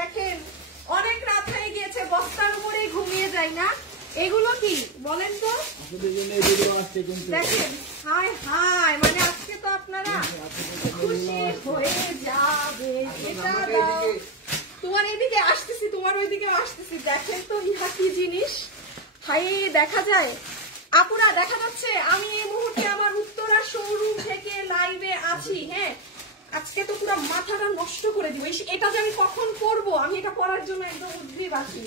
দেখেন অনেক রাত হয়ে গিয়েছে, বস্তার উপরেই ঘুমিয়ে যায় না। এগুলো কি বলেন তো? দেখেন হায় হায়, মানে আজকে তো আপনারা খুশি হয়ে যাবে। এটা দাও, তোমার এইদিকে আসতেছি, তোমার ওইদিকে আসতেছি। দেখেন তো ইহা কি জিনিস, হাই দেখা যায় আপুরা, দেখা যাচ্ছে আমি এই মুহূর্তে আমার উত্তরা শোরুম থেকে লাইভে আছি। হ্যাঁ, আজকে তো পুরো মাথাটা নষ্ট করে দিব। এটা যে আমি কখন করবো, আমি এটা পরার জন্য একদম উদ্গ্রীব আছি।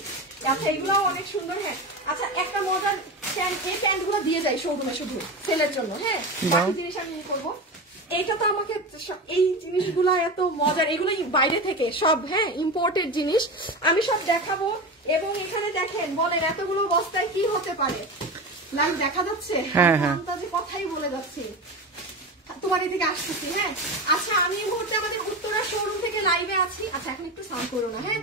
আচ্ছা এগুলো অনেক সুন্দর। হ্যাঁ আচ্ছা, একটা মজার প্যান্ট, এই প্যান্ট গুলো দিয়ে যাই শোরুমে শুধু সেলের জন্য। হ্যাঁ, বাকি জিনিস আমি করবো। এইটা তো আমাকে, এই জিনিসগুলো এত মজার, এগুলো বাইরে থেকে সব, হ্যাঁ ইম্পোর্টেড জিনিস, আমি সব দেখাবো। এবং এখানে দেখেন, বলেন এতগুলো বস্তায় কি হতে পারে। লাইভ দেখা যাচ্ছে? হ্যাঁ হ্যাঁ, কথাই বলে যাচ্ছি। তোমার এদিকে আসতেছি। হ্যাঁ আচ্ছা, আমি এই মুহূর্তে আমাদের উত্তরা শোরুম থেকে লাইভে আছি। আচ্ছা এখন একটু সাউন্ড করো না। হ্যাঁ,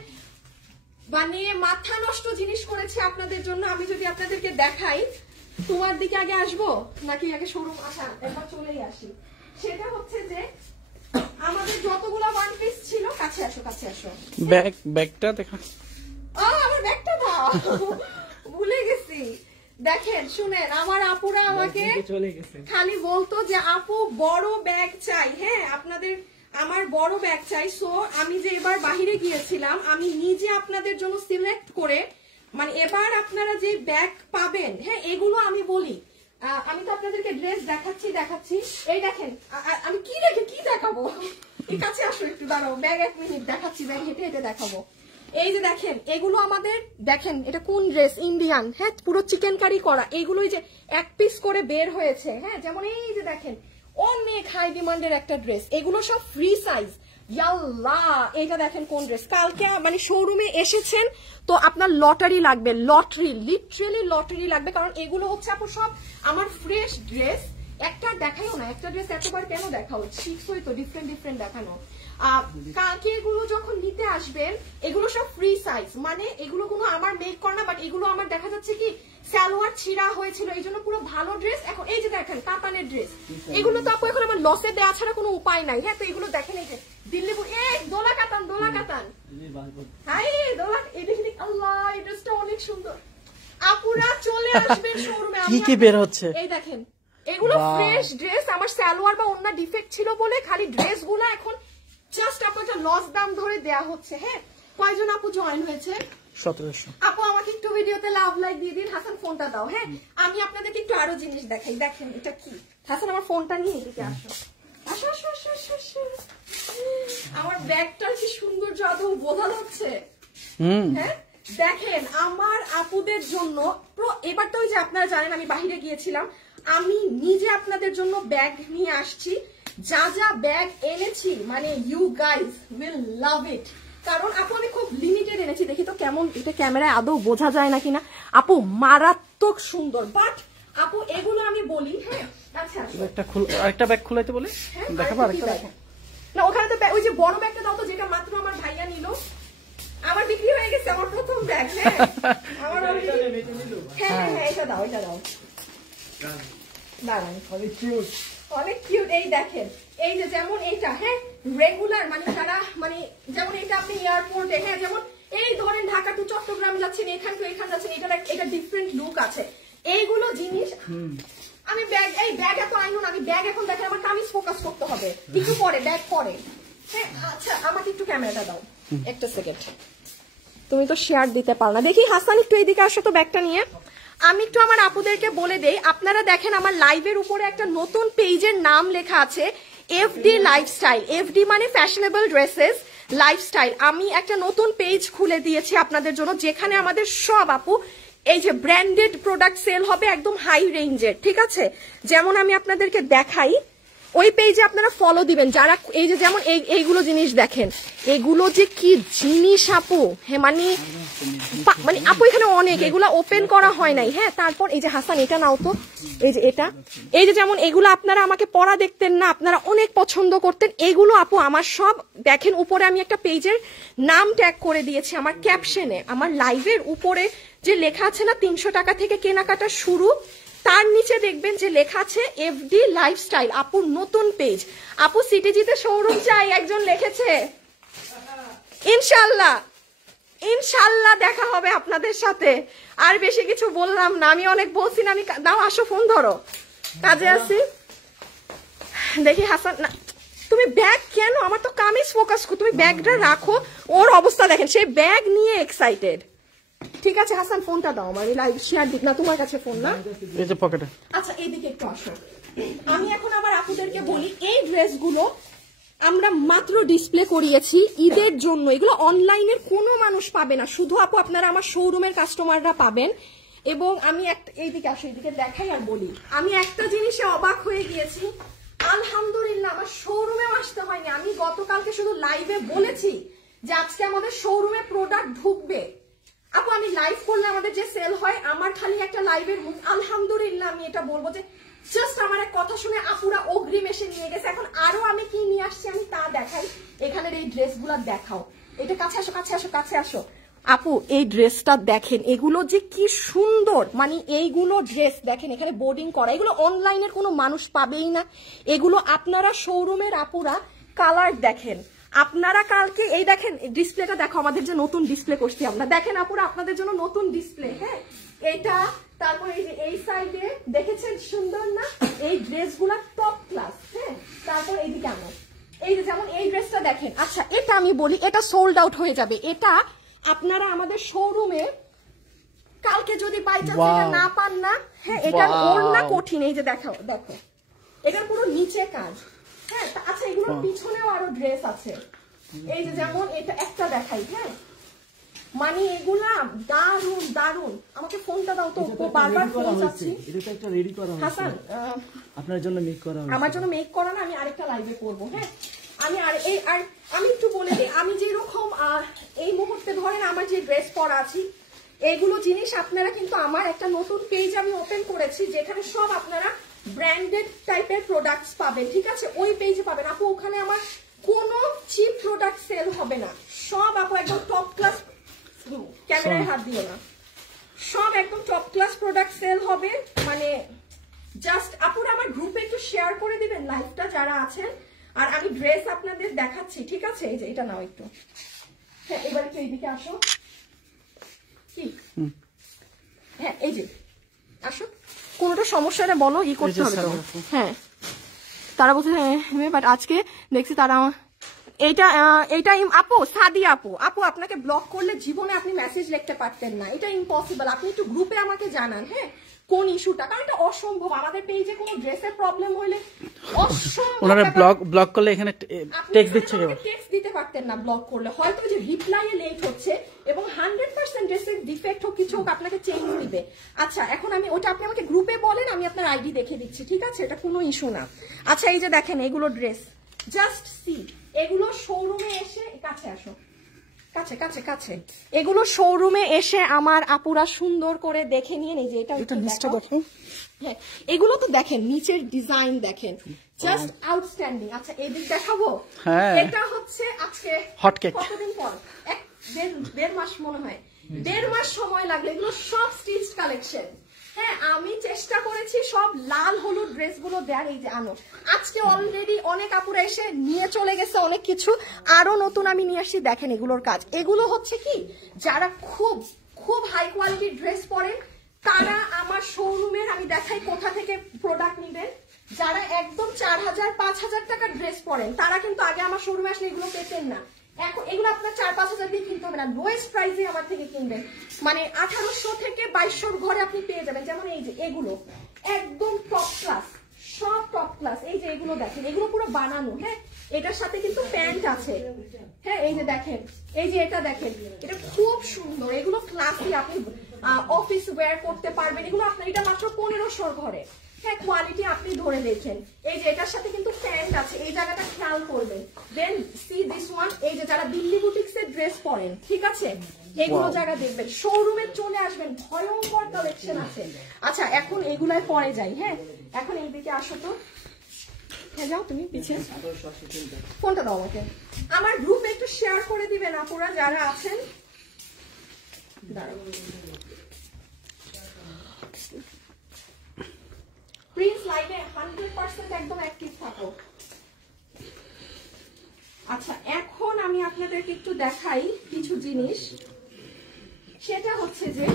মানে মাথা নষ্ট জিনিস করেছি আপনাদের জন্য। আমি যদি আপনাদেরকে দেখাই, তোমার দিকে আগে আসবো নাকি আগে শোরুম আসা, একবার চলেই আসি। সেটা হচ্ছে যে আমাদের যতগুলো ওয়ান পিস ছিল, কাছে আসো কাছে আসো, ব্যাগটা দেখা। আমার ব্যাগটা দাও, ভুলে গেছি। দেখেন শুনেন, আমার আপুরা আমাকে খালি বলতো যে আপু বড় ব্যাগ চাই। হ্যাঁ আপনাদের, আমার বড় ব্যাগ চাই। সো আমি যে এবার বাহিরে গিয়েছিলাম, আমি নিজে আপনাদের জন্য সিলেক্ট করে, মানে এবার আপনারা যে ব্যাগ পাবেন, হ্যাঁ এগুলো আমি বলি। আমি তো আপনাদেরকে ড্রেস দেখাচ্ছি। এই দেখেন, আমি কি দেখাবো, এই কাছে আসো একটু, দাঁড়াও, ব্যাগ 1 মিনিট দেখাচ্ছি, ব্যাগ হেঁটে হেঁটে দেখাবো। এই যে দেখেন, এগুলো আমাদের, দেখেন এটা কোন ড্রেস, ইন্ডিয়ান। হ্যাঁ পুরো চিকেন কারি করা, এইগুলোই যে 1 পিস করে বের হয়েছে। হ্যাঁ যেমন এই যে দেখেন, অনেক হাই ডিমান্ডের একটা ড্রেস, এগুলো সব ফ্রি সাইজ। ইয়াল্লাহ, এইটা দেখেন কোন ড্রেস। কালকে মানে শোরুমে এসেছেন তো আপনার লটারি লাগবে, লটারি, লিটারালি লটারি লাগবে, কারণ এগুলো হচ্ছে আপু সব আমার ফ্রেশ ড্রেস। একটা দেখাইও না, একটা ড্রেস এতবার কেন দেখাও, শিখছই তো ডিফারেন্ট দেখানো। কালকে এগুলো যখন নিতে আসবেন, এগুলো সব ফ্রি সাইজ, মানে এগুলো কোনো আমার মেক করা না, বাট এগুলো আমার দেখা যাচ্ছে কি সালোয়ার ছিঁড়া হয়েছিল, এই জন্য পুরো ভালো ড্রেস। এখন এই যে দেখেন কাতানের ড্রেস, এগুলো তো আপু এখন আমার লসে দেওয়া ছাড়া কোনো উপায় নাই। হ্যাঁ তো এগুলো দেখেন, এই যে দিল্লি, এই দোলা কাতান হাই দোলা, এই দেখেন, আল্লাহ এই ড্রেসটা অনেক সুন্দর। আপুরা চলে আসবেন শোরুমে, কি বের হচ্ছে, এই দেখেন এগুলো ফ্রেশ ড্রেস। আমার সালোয়ার বা অন্য ডিফেক্ট ছিল বলে খালি ড্রেস গুলো এখন জাস্ট আপনাকে লস দাম ধরে দেয়া হচ্ছে। হ্যাঁ কয়জন আপু জয়েন হয়েছে? 1700। আপু আমাকে একটু ভিডিওতে লাভ লাইক দিয়ে দিন। হাসান ফোনটা দাও। হ্যাঁ আমি আপনাদেরকে একটু আরো জিনিস দেখাই। দেখেন এটা কি, হাসান আমার ফোনটা নিয়ে এদিকে আসো, আসো আসো আসো আসো। আমার ব্যাগটার কি সুন্দর আদৌ বোঝা যাচ্ছে? হ্যাঁ দেখেন আমার আপুদের জন্য এবার তো ওই যে আপনারা জানেন আমি বাহিরে গিয়েছিলাম, আমি নিজে আপনাদের জন্য ব্যাগ নিয়ে আসছি। যা যা ব্যাগ এনেছি, মানে ইউ গাইজ উইল লাভ ইট। কারণ আপু আমি খুব লিমিটেড এনেছি, দেখি তো কেমন এটা ক্যামেরায় আদৌ বোঝা যায় নাকি না। আপু মারাত্মক সুন্দর, বাট আপু এগুলো আমি বলি। হ্যাঁ আচ্ছা আরেকটা ব্যাগ খুলাইতে বলে দেখাবো। আরেকটা না, ওখানে তো ওই যে বড় ব্যাগটা দাও তো, যেটা মাত্র আমার ভাইয়া নিল, আমার বিক্রি হয়ে গেছে, আমার প্রথম ব্যাগ। হ্যাঁ আমার হ্যাঁ এটা দাও, এটা দাও, দাঁড়ান, অনেক কিউট। এই দেখেন, এই যে যেমন এইটা, হ্যাঁ রেগুলার, মানে যারা, মানে যেমন এটা আপনি এয়ারপোর্টে, হ্যাঁ যেমন এই ধরেন ঢাকা টু চট্টগ্রাম যাচ্ছেন, এখান টু এখান যাচ্ছেন, এটা ডিফারেন্ট লুক আছে। এইগুলো জিনিস আমি ব্যাগ, এই ব্যাগ এত আইনুন, আমি ব্যাগ এখন দেখেন, আমার কামিজ ফোকাস করতে হবে একটু পরে, ব্যাগ পরে। হ্যাঁ আচ্ছা আমাকে একটু ক্যামেরাটা দাও, একটা সেকেন্ড, তুমি তো শেয়ার দিতে পারো না। দেখি হাসান একটু এইদিকে আসো তো ব্যাগটা নিয়ে। আমি একটু আমার আপুদেরকে বলে দেই, আপনারা দেখেন আমার লাইভের উপরে একটা নতুন পেজের নাম লেখা আছে, এফডি লাইফস্টাইল। এফডি মানে ফ্যাশনেবল ড্রেসেস লাইফস্টাইল। আমি একটা নতুন পেজ খুলে দিয়েছি আপনাদের জন্য, যেখানে আমাদের সব আপু এই যে ব্র্যান্ডেড প্রোডাক্ট সেল হবে, একদম হাই রেঞ্জের। ঠিক আছে, যেমন আমি আপনাদেরকে দেখাই, ওই পেজে আপনারা ফলো দিবেন যারা, এই যে যেমন এইগুলো জিনিস দেখেন, এগুলো যে কি জিনিস আপু, হ্যাঁ মানে আপু এখানে অনেক, এগুলো ওপেন করা হয় নাই। হ্যাঁ তারপর এই যে হাসান এটা নাও তো, এই যে এটা, এই যে যেমন এগুলো আপনারা আমাকে পড়া দেখতেন না, আপনারা অনেক পছন্দ করতেন, এগুলো আপু আমার সব দেখেন। উপরে আমি একটা পেজের নাম ট্যাগ করে দিয়েছি, আমার ক্যাপশনে, আমার লাইভের উপরে যে লেখা আছে না 300 টাকা থেকে কেনাকাটা শুরু, তার নিচে দেখবেন যে লেখা আছে এফডি লাইফস্টাইল, আপুর নতুন পেজ। আপু সিটিজিতে শোরুম চাই, একজন লিখেছে, ইনশাআল্লাহ ইনশাআল্লাহ দেখা হবে আপনাদের সাথে। আর বেশি কিছু বললাম না, আমি অনেক বলছি না। আমি দাও আসো, ফোন ধরো, কাজে আছি। দেখি হাসান, না তুমি ব্যাগ কেন, আমার তো কামিজ ফোকাস করো, তুমি ব্যাগটা রাখো। ওর অবস্থা দেখেন, সেই ব্যাগ নিয়ে এক্সাইটেড। ঠিক আছে হাসান, ফোনটা দাও আমার, লাইভ শেয়ার দিক না, তোমার কাছে ফোন না, এই যে পকেটে। আচ্ছা এইদিকে একটু আসো। আমি এখন আমার আপুদেরকে বলি, এই ড্রেসগুলো আমরা মাত্র ডিসপ্লে করিয়েছি ঈদের জন্য। এগুলো অনলাইনের কোনো মানুষ পাবে না, শুধু আপু আপনারা আমার শোরুমের কাস্টমাররা পাবেন। এবং আমি একটা, এইদিকে আসো, এইদিকে দেখাই আর বলি, আমি একটা জিনিসে অবাক হয়ে গিয়েছি। আলহামদুলিল্লাহ আমার শোরুমেও আসতে হয়নি। আমি গতকালকে শুধু লাইভে বলেছি যে আজকে আমাদের শোরুমে প্রোডাক্ট ঢুকবে। আপু আমি লাইভ করলে আমাদের যে সেল হয়, আমার খালি একটা লাইভের মুখ, আলহামদুলিল্লাহ আমি এটা বলবো যে জাস্ট আমার এক কথা শুনে আপুরা অগ্রিম এসে নিয়ে গেছে। এখন আরো আমি কি নিয়ে আসছি আমি তা দেখাই। এখানের এই ড্রেসগুলো দেখাও, এটা কাছে আসো, কাছে আসো, কাছে আসো। আপু এই ড্রেসটা দেখেন, এগুলো যে কি সুন্দর, মানে এইগুলো ড্রেস দেখেন এখানে বোর্ডিং করা, এগুলো অনলাইনের কোনো মানুষ পাবেই না। এগুলো আপনারা শোরুমের আপুরা কালার দেখেন, আপনারা কালকে এই দেখেন ডিসপ্লেটা দেখো, আমাদের যে নতুন ডিসপ্লে করছি আমরা, দেখেন আপুরা আপনাদের জন্য নতুন ডিসপ্লে। হ্যাঁ এটা, তারপর এই যে এই সাইডে দেখেছেন সুন্দর না, এই ড্রেসগুলো টপ ক্লাস। হ্যাঁ তারপর এইদিকে আমার এই যে যেমন এই ড্রেসটা দেখেন। আচ্ছা এটা আমি বলি, এটা সোল্ড আউট হয়ে যাবে। এটা আপনারা আমাদের শোরুমে কালকে যদি বাই চান্স এটা না পান না, হ্যাঁ এটার ওড়না কঠিন, এই যে দেখো দেখো এটার পুরো নিচে কাজ। হ্যাঁ আচ্ছা এগুলোর পিছনেও আরো ড্রেস আছে, এই যে যেমন এটা একটা দেখাই। হ্যাঁ মানে এগুলা দারুন দারুন। আমাকে ফোনটা দাও তো, বারবার ফোন চাচ্ছি। এটা তো একটা রেডি করা হয়েছে হাসান আপনার জন্য মেক করা হয়েছে, আমার জন্য মেক করা না, আমি আরেকটা লাইভে করব। হ্যাঁ আমি আর এই আর আমি একটু বলে দিই, আমি যেরকম এই মুহূর্তে ধরেন আমার যে ড্রেস পরা আছি, এইগুলো জিনিস আপনারা কিন্তু আমার একটা নতুন পেজ আমি ওপেন করেছি, যেখানে সব আপনারা ব্র্যান্ডেড টাইপের প্রোডাক্টস পাবেন। ঠিক আছে, ওই পেজে পাবেন আপু। ওখানে আমার কোনো চিপ প্রোডাক্ট সেল হবে না, সব আপু একদম টপ ক্লাস, ক্যামেরায় হাত দিও না, সব একদম টপ ক্লাস প্রোডাক্ট সেল হবে। মানে জাস্ট আপুরা আমার গ্রুপে একটু শেয়ার করে দিবেন লাইভটা যারা আছেন, আর আমি ড্রেস আপনাদের দেখাচ্ছি। ঠিক আছে, এই যে এটা নাও একটু। হ্যাঁ এবার একটু এইদিকে আসো, কি হ্যাঁ এই যে আসো, কোনোটা সমস্যা না বলো, ই করতে হবে তো। হ্যাঁ তারা বলছে হ্যাঁ, বাট আজকে দেখছি তারা এইটা আপু সাদি আপু, আপু আপনাকে ব্লক করলে জীবনে আপনি মেসেজ লিখতে পারতেন না, এটা ইম্পসিবল। আপনি একটু গ্রুপে আমাকে জানান হ্যাঁ কোন ইস্যুটা, কারণ এটা অসম্ভব। আমাদের পেজে কোনো ড্রেসের প্রবলেম হলে অসম্ভব, ওনারা ব্লক করলে এখানে টেক্সট দিচ্ছে, টেক্সট দিতে পারতেন না ব্লক করলে, হয়তো যে রিপ্লাইয়ে লেট হচ্ছে এবং 100% ড্রেসের ডিফেক্ট হোক কিছু হোক আপনাকে চেঞ্জ দিবে। আচ্ছা এখন আমি ওটা আপনি আমাকে গ্রুপে বলেন, আমি আপনার আইডি দেখে দিচ্ছি। ঠিক আছে, এটা কোনো ইস্যু না। আচ্ছা এই যে দেখেন এগুলো ড্রেস, জাস্ট সি, এগুলো শোরুমে এসে, কাছে আসো, কাছে কাছে কাছে, এগুলো শোরুমে এসে আমার আপুরা সুন্দর করে দেখে নিয়ে নেই যে এটা নিচটা দেখো। হ্যাঁ এগুলো তো দেখেন নিচের ডিজাইন দেখেন, জাস্ট আউটস্ট্যান্ডিং। আচ্ছা এই দিক দেখাবো, এটা হচ্ছে আজকে হট কেক, কতদিন পর, দেড় মাস মনে হয়, 1.5 মাস সময় লাগলো। এগুলো সব স্টিচ কালেকশন। হ্যাঁ আমি চেষ্টা করেছি সব লাল হলুদ ড্রেস গুলো দেয়ার। এই যে আনো, আজকে অলরেডি অনেক আপুরা এসে নিয়ে চলে গেছে অনেক কিছু, আরো নতুন আমি নিয়ে আসছি। দেখেন এগুলোর কাজ, এগুলো হচ্ছে কি যারা খুব খুব হাই কোয়ালিটির ড্রেস পরেন তারা আমার শোরুমের, আমি দেখাই কোথা থেকে প্রোডাক্ট নিবেন। যারা একদম 4000 5000 টাকার ড্রেস পরেন তারা কিন্তু আগে আমার শোরুমে আসলে এগুলো পেতেন না। এখন এগুলো আপনার 4-5 হাজার দিয়ে কিনতে হবে না, লোয়েস্ট প্রাইসে আমার থেকে কিনবেন, মানে 1800 থেকে 2200 ঘরে আপনি পেয়ে যাবেন। যেমন এই যে এগুলো একদম টপ ক্লাস, সব টপ ক্লাস। এই যে এগুলো দেখেন, এগুলো পুরো বানানো। হ্যাঁ এটার সাথে কিন্তু প্যান্ট আছে। হ্যাঁ এই যে দেখেন, এই যে এটা দেখেন, এটা খুব সুন্দর, এগুলো ক্লাসি, আপনি অফিস ওয়্যার করতে পারবেন। এগুলো আপনার, এটা মাত্র 1500 ঘরে। হ্যাঁ কোয়ালিটি আপনি ধরে দেখেন। এই যে এটার সাথে কিন্তু প্যান্ট আছে, এই জায়গাটা খেয়াল করবেন। দেন সি দিস ওয়ান, এই যে যারা দিল্লি বুটিক্সের ড্রেস পরেন, ঠিক আছে, এগুলো জায়গা দেখবেন, শোরুমে চলে আসবেন, ভয়ঙ্কর কালেকশন আছে। আচ্ছা এখন এগুলাই পরে যাই। হ্যাঁ এখন এইদিকে আসো তো, হ্যাঁ যাও তুমি পিছিয়ে, ফোনটা দাও আমাকে। আমার গ্রুপে একটু শেয়ার করে দিবেন আপুরা যারা আছেন। দাঁড়াও, প্রিন্স লাইভে 100% একদম অ্যাক্টিভ থাকো। আচ্ছা এখন আমি আপনাদেরকে একটু দেখাই কিছু জিনিস। সেটা হচ্ছে যে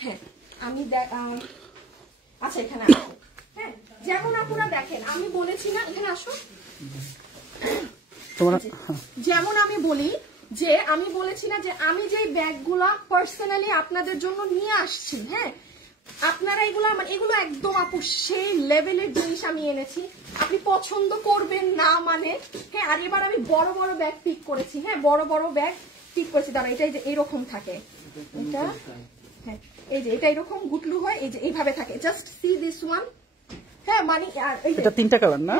হ্যাঁ আমি আচ্ছা এখানে আসো। হ্যাঁ যেমন আপনারা দেখেন আমি বলেছি না, এখানে আসো। যেমন আমি বলি যে আমি বলেছি না যে আমি যে ব্যাগগুলা পার্সোনালি আপনাদের জন্য নিয়ে আসছি, হ্যাঁ আপনারা এগুলো মানে এগুলো একদম আপু সেই লেভেলের জিনিস আমি এনেছি, আপনি পছন্দ করবেন না মানে। হ্যাঁ আর এবার আমি বড় বড় ব্যাগ পিক করেছি, হ্যাঁ বড় বড় ব্যাগ পিক করেছি। দাঁড়া এটা যে এরকম থাকে, এটা হ্যাঁ এই যে এটা এরকম গুটলু হয়, এই যে এইভাবে থাকে, জাস্ট সি দিস ওয়ান। হ্যাঁ মানে এটা 3টা কালার না?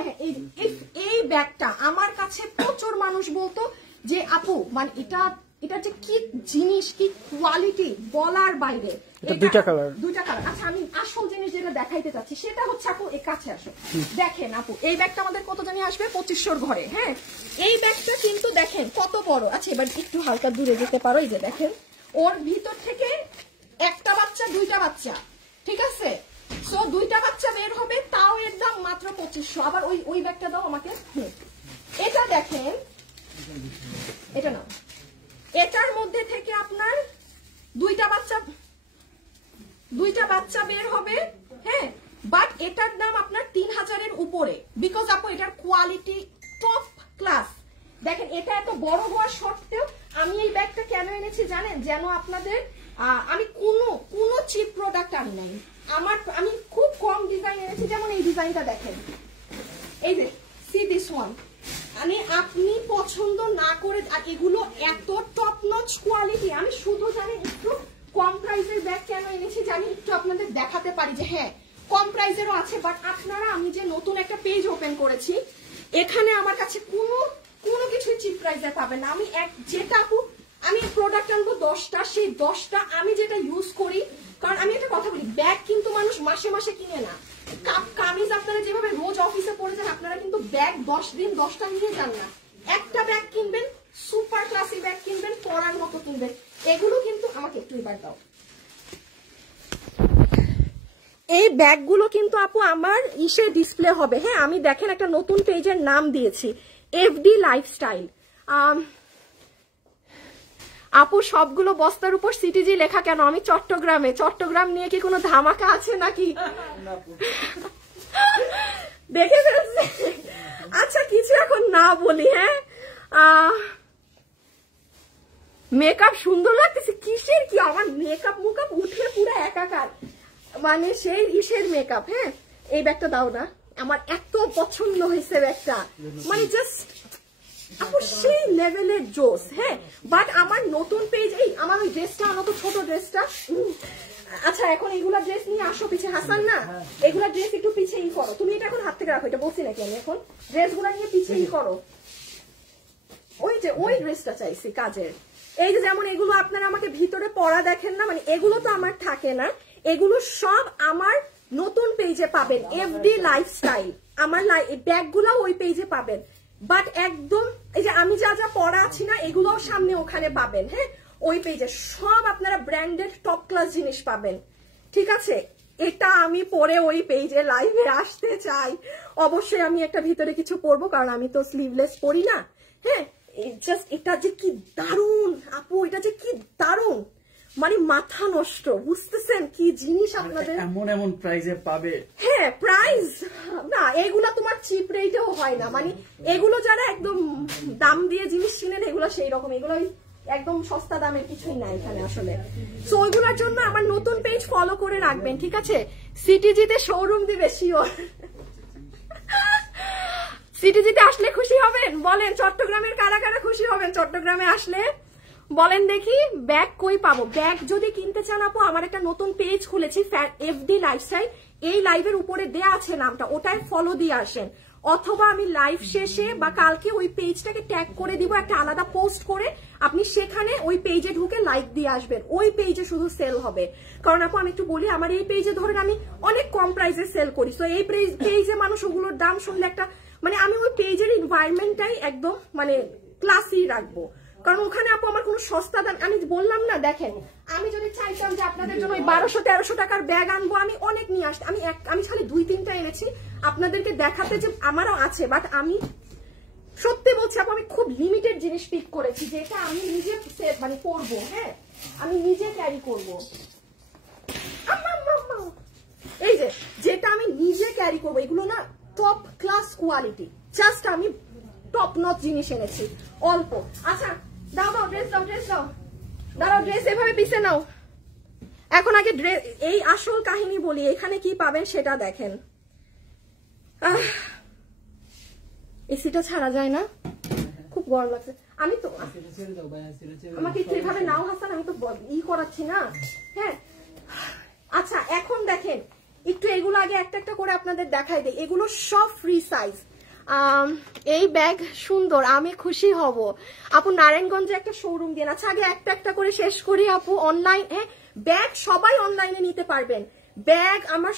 এই ব্যাগটা আমার কাছে প্রচুর মানুষ বলতো যে আপু মানে এটা যে কি জিনিস, কি কোয়ালিটি বলার বাইরে। এটা 2টা কালার। আচ্ছা আমি আসল জিনিস যেটা দেখাইতে চাচ্ছি সেটা হচ্ছে আপু এই কাছে আসো। দেখেন আপু এই ব্যাগটা আমাদের কত জানি আসবে 2500 ঘরে। হ্যাঁ এই ব্যাগটা কিন্তু দেখেন কত বড়। আচ্ছা এবার একটু হালকা দূরে যেতে পারো, এই যে দেখেন ওর ভিতর থেকে একটা বাচ্চা 2টা বাচ্চা, ঠিক আছে? সো 2টা বাচ্চা বের হবে, তাও এর দাম মাত্র 2500। আবার ওই ব্যাগটা দাও আমাকে। এটা দেখেন, এটা নাও, এটার মধ্যে থেকে আপনার 2টা বাচ্চা বের হবে। হ্যাঁ বাট এটার দাম আপনার 3000-এর উপরে, বিকজ আপু এটার কোয়ালিটি টপ ক্লাস। দেখেন এটা এত বড় হওয়ার সত্ত্বেও আমি এই ব্যাগটা কেন এনেছি জানেন? যেন আপনাদের আমি কোনো চিপ প্রোডাক্ট আনি নাই, আমি খুব কম ডিজাইন এনেছি। যেমন এই ডিজাইনটা দেখেন, এই যে সি দিস ওয়ান, মানে আপনি পছন্দ না করে, আর এগুলো এত টপ নচ কোয়ালিটি। আমি শুধু জানি একটু কম প্রাইসের ব্যাগ কেন এনেছি জানি, একটু আপনাদের দেখাতে পারি যে হ্যাঁ কম প্রাইসেরও আছে। বাট আপনারা, আমি যে নতুন একটা পেজ ওপেন করেছি, এখানে আমার কাছে কোনো কিছু চিপ প্রাইসে পাবেন না। আমি যেটা আমি প্রোডাক্ট আনবো 10টা, সেই 10টা আমি যেটা ইউজ করি। কারণ আমি একটা কথা বলি, ব্যাগ কিন্তু মানুষ মাসে মাসে কিনে না। কামিজ আপনারা যেভাবে রোজ অফিসে পরে যান, আপনারা কিন্তু ব্যাগ 10 দিন 10টা নিয়ে যান না। একটা ব্যাগ কিনবেন, সুপার ক্লাসি ব্যাগ কিনবেন, পরার মতো কিনবেন। এগুলো কিন্তু আমাকে একটু এবার দাও। এই ব্যাগগুলো কিন্তু আপু আমার ইসে ডিসপ্লে হবে। হ্যাঁ আমি দেখেন একটা নতুন পেজের নাম দিয়েছি, এফডি লাইফস্টাইল। আপু সবগুলো বস্তার উপর সিটিজি লেখা কেন? আমি চট্টগ্রাম নিয়ে কি কোনো ধামাকা আছে নাকি? দেখে ফেলছে। আচ্ছা কিছু এখন না বলি। হ্যাঁ মেকআপ সুন্দর লাগতেছে, কিসের কি আমার মেকআপ মুকআপ উঠে পুরো একাকার, মানে সেই ইসের মেকআপ। হ্যাঁ এই ব্যাগটা দাও না, আমার এত পছন্দ হয়েছে ব্যাগটা, মানে জাস্ট আপু সেই লেভেলের জোস। হ্যাঁ বাট আমার নতুন পেজ, এই আমার ওই ড্রেসটা আনো তো, ছোট ড্রেসটা। আচ্ছা এখন এগুলা ড্রেস নিয়ে আসো পিছে, হাসান না এগুলা ড্রেস একটু পিছে ই করো। তুমি এটা এখন হাত থেকে রাখো, এটা বলছি নাকি আমি? এখন ড্রেসগুলা নিয়ে পিছে ই করো। ওই ড্রেসটা চাইছি কাজের। এই যে যেমন এগুলো আপনারা আমাকে ভিতরে পরা দেখেন না, মানে এগুলো তো আমার থাকে না, এগুলো সব আমার নতুন পেজে পাবেন, এফডি লাইফস্টাইল। আমার ব্যাগগুলো ওই পেজে পাবেন। বাট একদম এই যে আমি যা যা পরা আছি না, এগুলোও সামনে ওখানে পাবেন। হ্যাঁ ওই পেজে সব আপনারা ব্র্যান্ডেড টপ ক্লাস জিনিস পাবেন, ঠিক আছে? এটা আমি পরে ওই পেজে লাইভে আসতে চাই। অবশ্যই আমি একটা ভিতরে কিছু পরবো, কারণ আমি তো স্লিভলেস পরি না। হ্যাঁ জাস্ট এটা যে কি দারুন আপু, এটা যে কি দারুন, মানে মাথা নষ্ট, বুঝতেছেন কি জিনিস আপনাদের এমন প্রাইজে পাবে। হ্যাঁ প্রাইস না, এগুলা তোমার চিপ রেটেও হয় না, মানে এগুলো যারা একদম দাম দিয়ে জিনিস কিনেন এগুলো সেই রকম, এগুলো একদম সস্তা দামের কিছুই না এখানে আসলে। সো ওইগুলোর জন্য আমার নতুন পেজ ফলো করে রাখবেন, ঠিক আছে? সিটিজিতে শোরুম দিবে শিওর। সিটিজিতে আসলে খুশি হবেন? বলেন চট্টগ্রামের কারা কারা খুশি হবেন চট্টগ্রামে আসলে? বলেন দেখি ব্যাগ কই পাবো? ব্যাগ যদি কিনতে চান আপু, আমার একটা নতুন পেজ খুলেছি এফডি লাইফস্টাইল, এই লাইভের উপরে দেয়া আছে নামটা, ওটাই ফলো দিয়ে আসেন। অথবা আমি লাইভ শেষে বা কালকে ওই পেজটাকে ট্যাগ করে দিব একটা আলাদা পোস্ট করে, আপনি সেখানে ওই পেজে ঢুকে লাইক দিয়ে আসবেন। ওই পেজে শুধু সেল হবে। কারণ আপু আমি একটু বলি, আমার এই পেজে ধরেন আমি অনেক কম প্রাইসে সেল করি, তো এই পেজে মানুষ ওগুলোর দাম শুনলে একটা, মানে আমি ওই পেজের এনভায়রনমেন্টটাই একদম মানে ক্লাসি রাখবো। কারণ ওখানে আপু আমার কোনো সস্তা দাম, আমি বললাম না, দেখেন আমি যদি চাইতাম যে আপনাদের জন্য 1200-1300 টাকার ব্যাগ আনবো, আমি অনেক নিয়ে আসতাম। আমি খালি 2-3টা এনেছি আপনাদেরকে দেখাতে যে আমারও আছে, বাট আমি সত্যি বলছি আপু, আমি খুব লিমিটেড জিনিস পিক করেছি যেটা আমি নিজে মানে পরবো। হ্যাঁ, আমি নিজে ক্যারি করবো। এই যে যেটা আমি নিজে ক্যারি করবো, এগুলো না টপ ক্লাস কোয়ালিটি, জাস্ট আমি টপ নচ জিনিস এনেছি অল্প। আচ্ছা দাও দাও ড্রেস দাও, ড্রেস দাও, দাঁড়াও ড্রেস এভাবে পিছে নাও। এখন আগে ড্রেস, এই আসল কাহিনী বলি, এখানে কি পাবেন সেটা দেখেন। এসিটা ছাড়া যায় না, খুব গরম লাগছে। আমি তো আমাকে একটু এভাবে নাও হাসান, আমি তো করাচ্ছি না। হ্যাঁ আচ্ছা এখন দেখেন একটু এগুলো আগে একটা একটা করে আপনাদের দেখাই দেই। এগুলো সব ফ্রি সাইজ। এই ব্যাগ সুন্দর, আমি খুশি হব। আপু নারায়ণগঞ্জে একটা শোরুম দিন। আচ্ছা আগে একটা একটা করে শেষ করি আপু। অনলাইন ব্যাগ সবাই অনলাইনে নিতে পারবেন, ব্যাগ আমার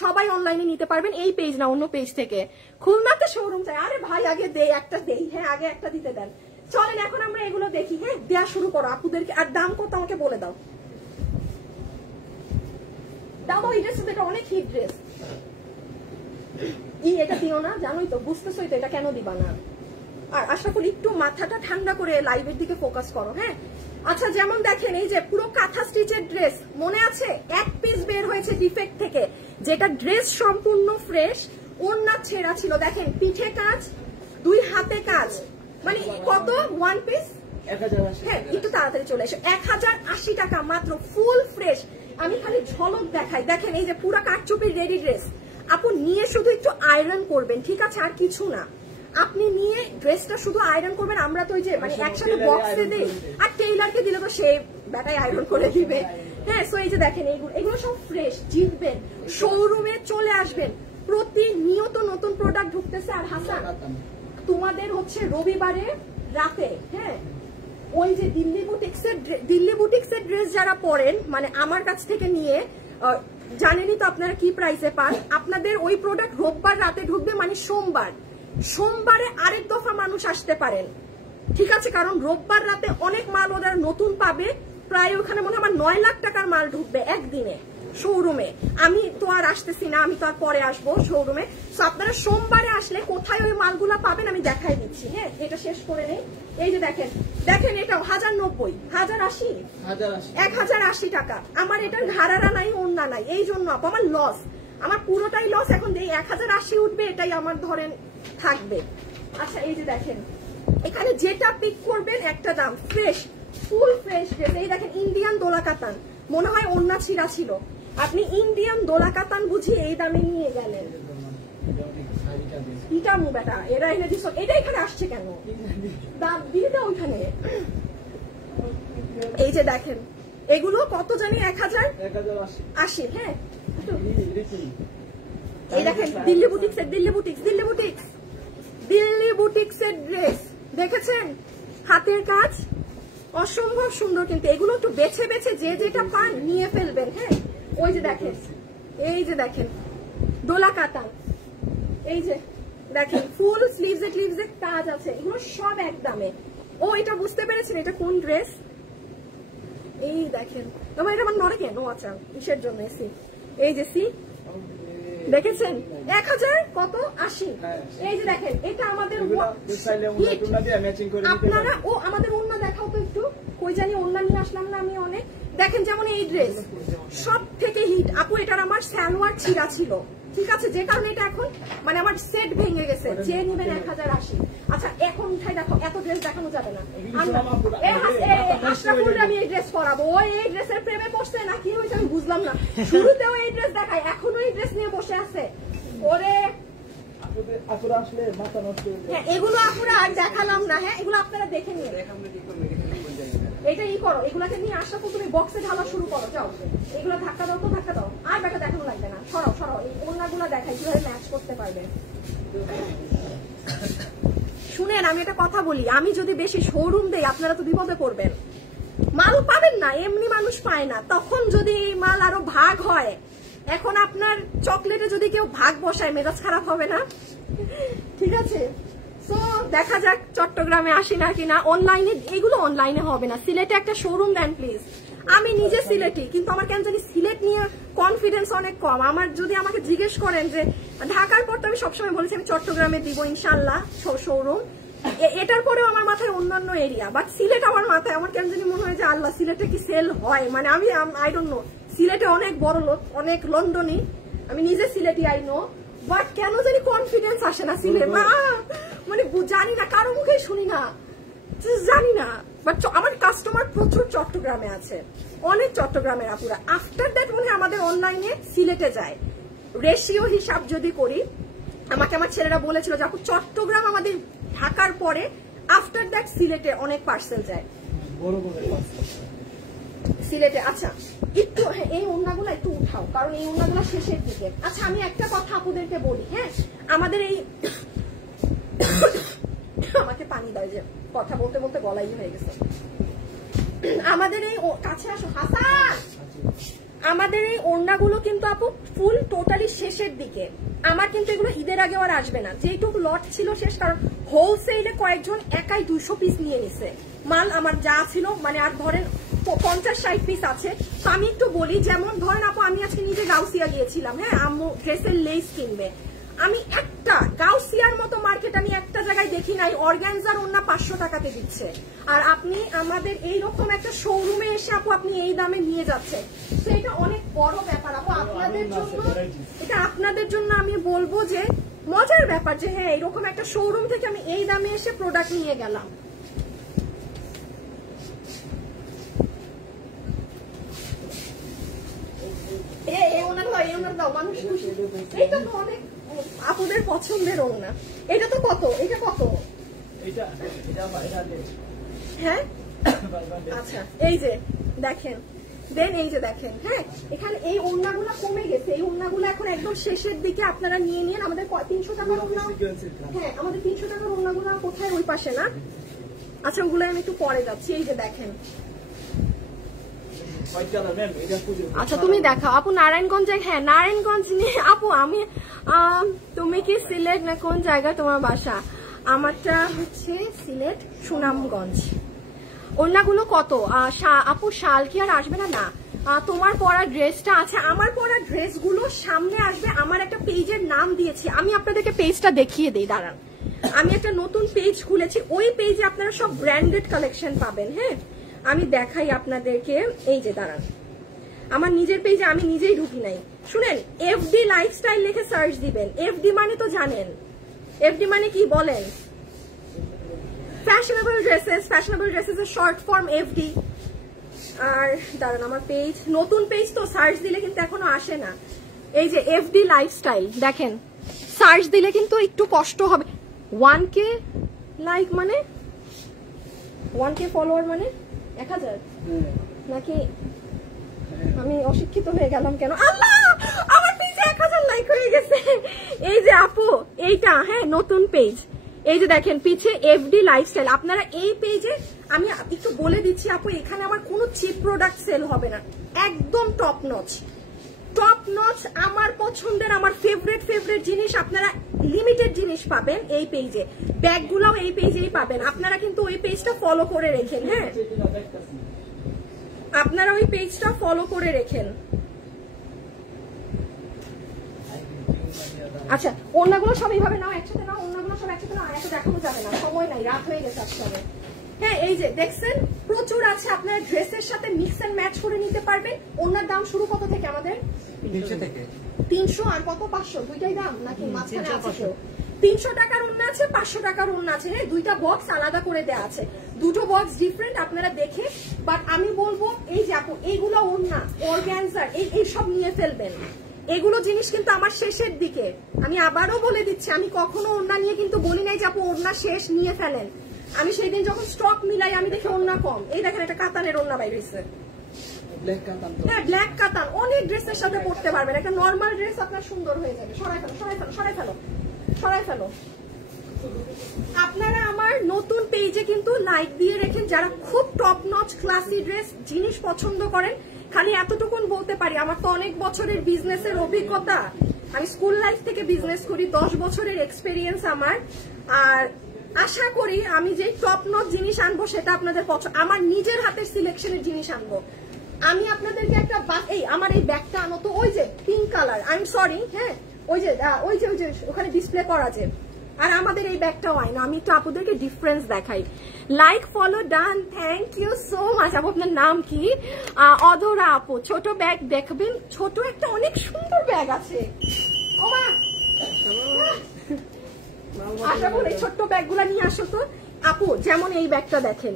সবাই অনলাইনে নিতে পারবেন। এই পেজ না, অন্য পেজ থেকে। খুলনাতে শোরুম চাই, আরে ভাই আগে দেই একটা দেই। হ্যাঁ আগে একটা দিতে দেন। চলেন এখন আমরা এগুলো দেখি। হ্যাঁ দেওয়া শুরু করো আপুদেরকে। আর দাম কত আমাকে বলে দাও। দাও এই ড্রেস, এটা অনেক হিট ড্রেস। এটা দিও না, জানোই তো, বুঝতেছই তো এটা কেন দিবা না। আর আশরাফুল একটু মাথাটা ঠান্ডা করে লাইভের দিকে ফোকাস করো। হ্যাঁ আচ্ছা যেমন দেখেন এই যে পুরো কাঁথা স্টিচের ড্রেস, মনে আছে এক পিস বের হয়েছে ডিফেক্ট থেকে, যেটা ড্রেস সম্পূর্ণ ফ্রেশ, ওড়না ছেঁড়া ছিল। দেখেন পিঠে কাজ, 2 হাতে কাজ, মানে কত ওয়ান পিস। হ্যাঁ একটু তাড়াতাড়ি চলে এসো। 1080 টাকা মাত্র, ফুল ফ্রেশ। আমি খালি ঝলক দেখাই। দেখেন এই যে পুরা কাঠচুপির রেডি ড্রেস। আপু নিয়ে শুধু একটু আয়রন করবেন, ঠিক আছে, আর কিছু না। আপনি নিয়ে ড্রেসটা শুধু আয়রন করবেন। আমরা তো ওই যে মানে একসাথে বক্সে দিই, আর টেইলারকে দিলে তো সে ব্যাটাই আয়রন করে দিবে। হ্যাঁ সো এই যে দেখেন এগুলো সব ফ্রেশ। জিতবেন, শোরুমে চলে আসবেন, প্রতিনিয়ত নতুন প্রোডাক্ট ঢুকতেছে। আর হাসান তোমাদের হচ্ছে রবিবারে রাতে, হ্যাঁ ওই যে দিল্লি বুটিক্সের ড্রেস যারা পরেন, মানে আমার কাছ থেকে নিয়ে, জানেনই তো আপনারা কি প্রাইসে পান। আপনাদের ওই প্রোডাক্ট রোববার রাতে ঢুকবে, মানে সোমবারে আরেক দফা মানুষ আসতে পারেন, ঠিক আছে, কারণ রোববার রাতে অনেক মাল ওরা নতুন পাবে। প্রায় ওখানে মনে হয় আমার 9 লাখ টাকার মাল ঢুকবে একদিনে শোরুমে। আমি তো আর আসতেছি না, আমি তো আর পরে আসবো শোরুমে। তো আপনারা সোমবারে আসলে কোথায় ওই মালগুলা পাবেন আমি দেখাই দিচ্ছি। হ্যাঁ এটা শেষ করে নেই। এই যে দেখেন এটাও 1090, 1080 টাকা। আমার এটার ঘাড়ারা নাই, ওন্না নাই, এই জন্য আমার লস, আমার পুরোটাই লস। এখন এই 1080 উঠবে, এটাই আমার ধরেন থাকবে। আচ্ছা এই যে দেখেন এখানে যেটা পিক করবেন একটা দাম, ফ্রেশ, ফুল ফ্রেশ ড্রেস। এই দেখেন ইন্ডিয়ান দোলা কাতান, মনে হয় ওন্না ছিঁড়া ছিল, আপনি ইন্ডিয়ান দোলা কাতান বুঝি এই দামে নিয়ে গেলেন। ইটামু বেটা, এরা এনে দিস, এটা এখানে আসছে কেন, দাম দিটা ওইখানে। এই যে দেখেন এগুলো কত জানি, 1080। হ্যাঁ এই দেখেন দিল্লি বুটিক্সের ড্রেস দেখেছেন, হাতের কাজ অসম্ভব সুন্দর। কিন্তু এগুলো একটু বেছে বেছে যে যেটা পান নিয়ে ফেলবেন। হ্যাঁ ওই যে দেখেন, এই যে দেখেন দোলা কাতান, এই যে দেখেন ফুল স্লিভসে কাজ আছে, এগুলো সব এক দামে। ও এটা বুঝতে পেরেছেন এটা কোন ড্রেস। এই দেখেন তোমার এটা আমার নড়ে কেন, আচ্ছা কিসের জন্য এসি। এই যে সি দেখেছেন 1000 কত 80। এই যে দেখেন এটা আমাদের আপনারা, ও আমাদের ওন্না দেখাও তো একটু, কই জানি ওন্না নিয়ে আসলাম না আমি অনেক। দেখেন যেমন এই ড্রেস সব থেকে হিট আপু, এটার আমার সালোয়ার ছিঁড়া ছিল, ঠিক আছে, যে কারণে এটা এখন মানে আমার সেট ভেঙে গেছে। যে নিবেন 1080। আচ্ছা এখন উঠাই দেখো, এত ড্রেস দেখানো যাবে না। আমি এই ড্রেস পরাবো, ওই এই ড্রেসের প্রেমে পড়ছে না কি হয়েছে আমি বুঝলাম না। শুরুতেও এই ড্রেস দেখায়, এখনো এই ড্রেস নিয়ে বসে আছে। ওরে হ্যাঁ এগুলো আপুরা আর দেখালাম না। হ্যাঁ এগুলো আপনারা দেখে নিন। এটা করো, এগুলাকে নিয়ে আসা তো তুমি বক্সে ঢালা শুরু করো, যাও এগুলো ধাক্কা দাও তো, ধাক্কা দাও, আর ব্যাটা দেখানো লাগবে না, সরাও এই ওড়নাগুলো দেখাই কিভাবে ম্যাচ করতে পারবে। শুনেন আমি একটা কথা বলি, আমি যদি বেশি শোরুম দেই আপনারা তো বিপদে পড়বেন, মাল পাবেন না, এমনি মানুষ পায় না। তখন যদি এই মাল আরো ভাগ হয়, এখন আপনার চকলেটে যদি কেউ ভাগ বসায় মেজাজ খারাপ হবে না, ঠিক আছে। সো দেখা যাক চট্টগ্রামে আসি না কিনা। অনলাইনে এগুলো অনলাইনে হবে না, সিলেটে একটা শোরুম দেন প্লিজ। আমি নিজে সিলেটি, কিন্তু আমার কেন জানি সিলেট নিয়ে কনফিডেন্স অনেক কম। আমার যদি আমাকে জিজ্ঞেস করেন যে ঢাকার পর, তো আমি সবসময় বলেছি আমি চট্টগ্রামে দিব ইনশাল্লাহ শোরুম, এটার পরেও আমার মাথায় অন্যান্য এরিয়া, বাট সিলেট আমার মাথায়, আমার কেন জানি মনে হয় যে আল্লাহ সিলেটে কি সেল হয়, মানে আমি আই ডোন্ট নো। সিলেটে অনেক বড় লোক, অনেক লন্ডনী, আমি নিজে সিলেটি আই নো, বাট কেন জানি কনফিডেন্স আসে না সিলেট, মানে জানি না, কারো মুখে শুনি না, জানি না। বাট আমার কাস্টমার প্রচুর চট্টগ্রামে আছে, অনেক চট্টগ্রামের আপুরা। আফটার দ্যাট মনে হয় আমাদের অনলাইনে সিলেটে যায়। রেশিও হিসাব যদি করি, আমাকে আমার ছেলেরা বলেছিল যে আপু চট্টগ্রাম আমাদের ঢাকার পরে, আফটার দ্যাট সিলেটে অনেক পার্সেল যায়, সিলেটে। আচ্ছা একটু এই ওড়নাগুলো একটু উঠাও, কারণ এই ওড়নাগুলো শেষের দিকে। আচ্ছা আমি একটা কথা আপুদেরকে বলি, হ্যাঁ আমাদের এই আমাকে পানি দাও, যে কথা বলতে বলতে গলাই হয়ে গেছে। আমাদের এই কাছে আসো হাসান, আমাদের এই ওড়নাগুলো কিন্তু আপু ফুল টোটালি শেষের দিকে। আমার কিন্তু এগুলো ঈদের আগে আর আসবে না, যেটুকু লট ছিল শেষ, কারণ হোলসেলে কয়েকজন একাই 200 পিস নিয়ে নিছে মাল। আমার যা ছিল মানে আর ধরেন 50-60 পিস আছে। তো আমি একটু বলি, যেমন ধরেন আপু আমি আজকে নিজে গাউসিয়া গিয়েছিলাম, হ্যাঁ আম্মু ড্রেসের লেস কিনবে, আমি একটা গাউসিয়ার মতো মার্কেট আমি একটা জায়গায় দেখি নাই অর্গানজার ওড়না 500 টাকাতে দিচ্ছে, আর আপনি আমাদের এইরকম একটা শোরুমে এসে আপু আপনি এই দামে নিয়ে যাচ্ছেন। তো এটা অনেক বড় ব্যাপার আপু আপনাদের জন্য, এটা আপনাদের জন্য আমি বলবো যে মজার ব্যাপার যে হ্যাঁ এরকম একটা শোরুম থেকে আমি এই দামে এসে প্রোডাক্ট নিয়ে গেলাম। মানুষ খুশি, এইটা তো অনেক আপুদের পছন্দের ওড়না। এটা তো কত, এটা কত, হ্যাঁ আচ্ছা এই যে দেখেন, দেন এই যে দেখেন, হ্যাঁ এখানে এই ওড়নাগুলো কমে গেছে, এই ওড়নাগুলো এখন একদম শেষের দিকে আপনারা নিয়ে নিন। আমাদের 300 টাকার ওড়না, হ্যাঁ আমাদের 300 টাকার ওড়নাগুলো কোথায়, ওই পাশে না? আচ্ছা ওগুলো আমি একটু পরে যাচ্ছি। এই যে দেখেন, আচ্ছা তুমি দেখাও আপু নারায়ণগঞ্জে, হ্যাঁ নারায়ণগঞ্জ নিয়ে আপু আমি, তুমি কি সিলেট না কোন জায়গায় তোমার বাসা? আমারটা হচ্ছে সিলেট সুনামগঞ্জ। ওড়নাগুলো কত আপু? শাল কি আর আসবে না? না তোমার পরা ড্রেসটা আছে, আমার পরা ড্রেসগুলো সামনে আসবে। আমার একটা পেজের নাম দিয়েছি, আমি আপনাদেরকে পেজটা দেখিয়ে দিই, দাঁড়ান। আমি একটা নতুন পেজ খুলেছি, ওই পেজে আপনারা সব ব্র্যান্ডেড কালেকশন পাবেন। হ্যাঁ আমি দেখাই আপনাদেরকে, এই যে দাঁড়ান, আমার নিজের পেজে আমি নিজেই ঢুকি নাই। শুনেন, এফডি লাইফস্টাইল লিখে সার্চ দিবেন। এফডি মানে তো জানেন, এফডি মানে কি বলেন? ফ্যাশনেবল ড্রেসেস, ফ্যাশনেবল ড্রেসেস এর শর্ট ফর্ম এফডি। আর দাঁড়ান, আমার পেজ নতুন পেজ তো, সার্চ দিলে কিন্তু এখনো আসে না। এই যে এফডি লাইফস্টাইল দেখেন, সার্চ দিলে কিন্তু একটু কষ্ট হবে। 1K লাইক মানে 1K ফলোয়ার মানে 1000 নাকি? আমি অশিক্ষিত হয়ে গেলাম কেন? আল্লাহ, আমার পেজে 1000 লাইক হয়ে গেছে। এই যে আপু এইটা, হ্যাঁ নতুন পেজ, এই যে দেখেন পিছে এফডি লাইফস্টাইল। আপনারা এই পেজে, আমি একটু বলে দিচ্ছি আপু, এখানে আমার কোনো চিপ প্রোডাক্ট সেল হবে না, একদম টপ নচ, টপ নচ আমার পছন্দের, আমার ফেভারিট জিনিস আপনারা লিমিটেড জিনিস পাবেন এই পেজে। ব্যাগগুলোও এই পেজেই পাবেন। আপনারা কিন্তু ওই পেজটা ফলো করে রেখেন, হ্যাঁ আপনারা ওই পেজটা ফলো করে রেখেন। আচ্ছা ওড়নাগুলো সব এইভাবে নাও, একসাথে নাও, ওড়নাগুলো সব একসাথে নাও, এত দেখানো যাবে না, সময় নাই, রাত হয়ে গেছে আসলে। হ্যাঁ এই যে দেখছেন প্রচুর আছে, আপনারা ড্রেসের সাথে মিক্স এন্ড ম্যাচ করে নিতে পারবেন। ওড়নার দাম শুরু কত থেকে আমাদের? 300 থেকে। 300 আর কত 500, দুইটাই দাম নাকি মাঝখানে আছে কেউ? 300 টাকার ওড়না আছে, 500 টাকার ওড়না আছে, হ্যাঁ দুইটা বক্স আলাদা করে দেওয়া আছে, দুটো বক্স ডিফারেন্ট, আপনারা দেখে। বাট আমি বলবো এই যে আপু এইগুলো ওড়না অর্গানজার এই সব নিয়ে ফেলবেন, এগুলো জিনিস কিন্তু আমার শেষের দিকে। আমি আবারও বলে দিচ্ছি, আমি কখনো ওড়না নিয়ে কিন্তু বলি নাই যে আপু ওড়না শেষ নিয়ে ফেলেন। আমি সেই দিন যখন স্টক মিলাই আমি দেখি ওড়না কম, এই দেখেন একটা কাতানের ওড়না বাইরে হয়েছে, হ্যাঁ ব্ল্যাক কাতান, অনেক ড্রেসের সাথে পরতে পারবেন, একটা নর্মাল ড্রেস আপনার সুন্দর হয়ে যাবে। সরাই ফেলো, সরাই ফেলো, সরাই ফেলো, সরাই ফেলো। আপনারা আমার নতুন পেজে কিন্তু লাইক দিয়ে রেখেন যারা খুব টপ নচ ক্লাসি ড্রেস জিনিস পছন্দ করেন। খালি এতটুকুন বলতে পারি, আমার তো অনেক বছরের বিজনেসের অভিজ্ঞতা, আমি স্কুল লাইফ থেকে বিজনেস করি, 10 বছরের এক্সপেরিয়েন্স আমার। আর আশা করি আমি যে টপ নচ জিনিস আনবো সেটা আপনাদের পছন্দ, আমার নিজের হাতের সিলেকশনের জিনিস আনবো। আমি আপনাদেরকে একটা এই আমার এই ব্যাগটা আনো তো, ওই যে pink colour, I am sorry, হ্যাঁ ওই যে ওখানে ডিসপ্লে করা আছে। আর আমাদের এই ব্যাগটাও আয় না, আমি একটু আপুদেরকে ডিফারেন্স দেখাই। Like follow done, thank you so much আপু। আপনার নাম কি? অধরা আপু। ছোট ব্যাগ দেখবেন, ছোট একটা অনেক সুন্দর ব্যাগ আছে। আশা বলে ছোট্ট ব্যাগগুলা নিয়ে আসো তো আপু। যেমন এই ব্যাগটা দেখেন,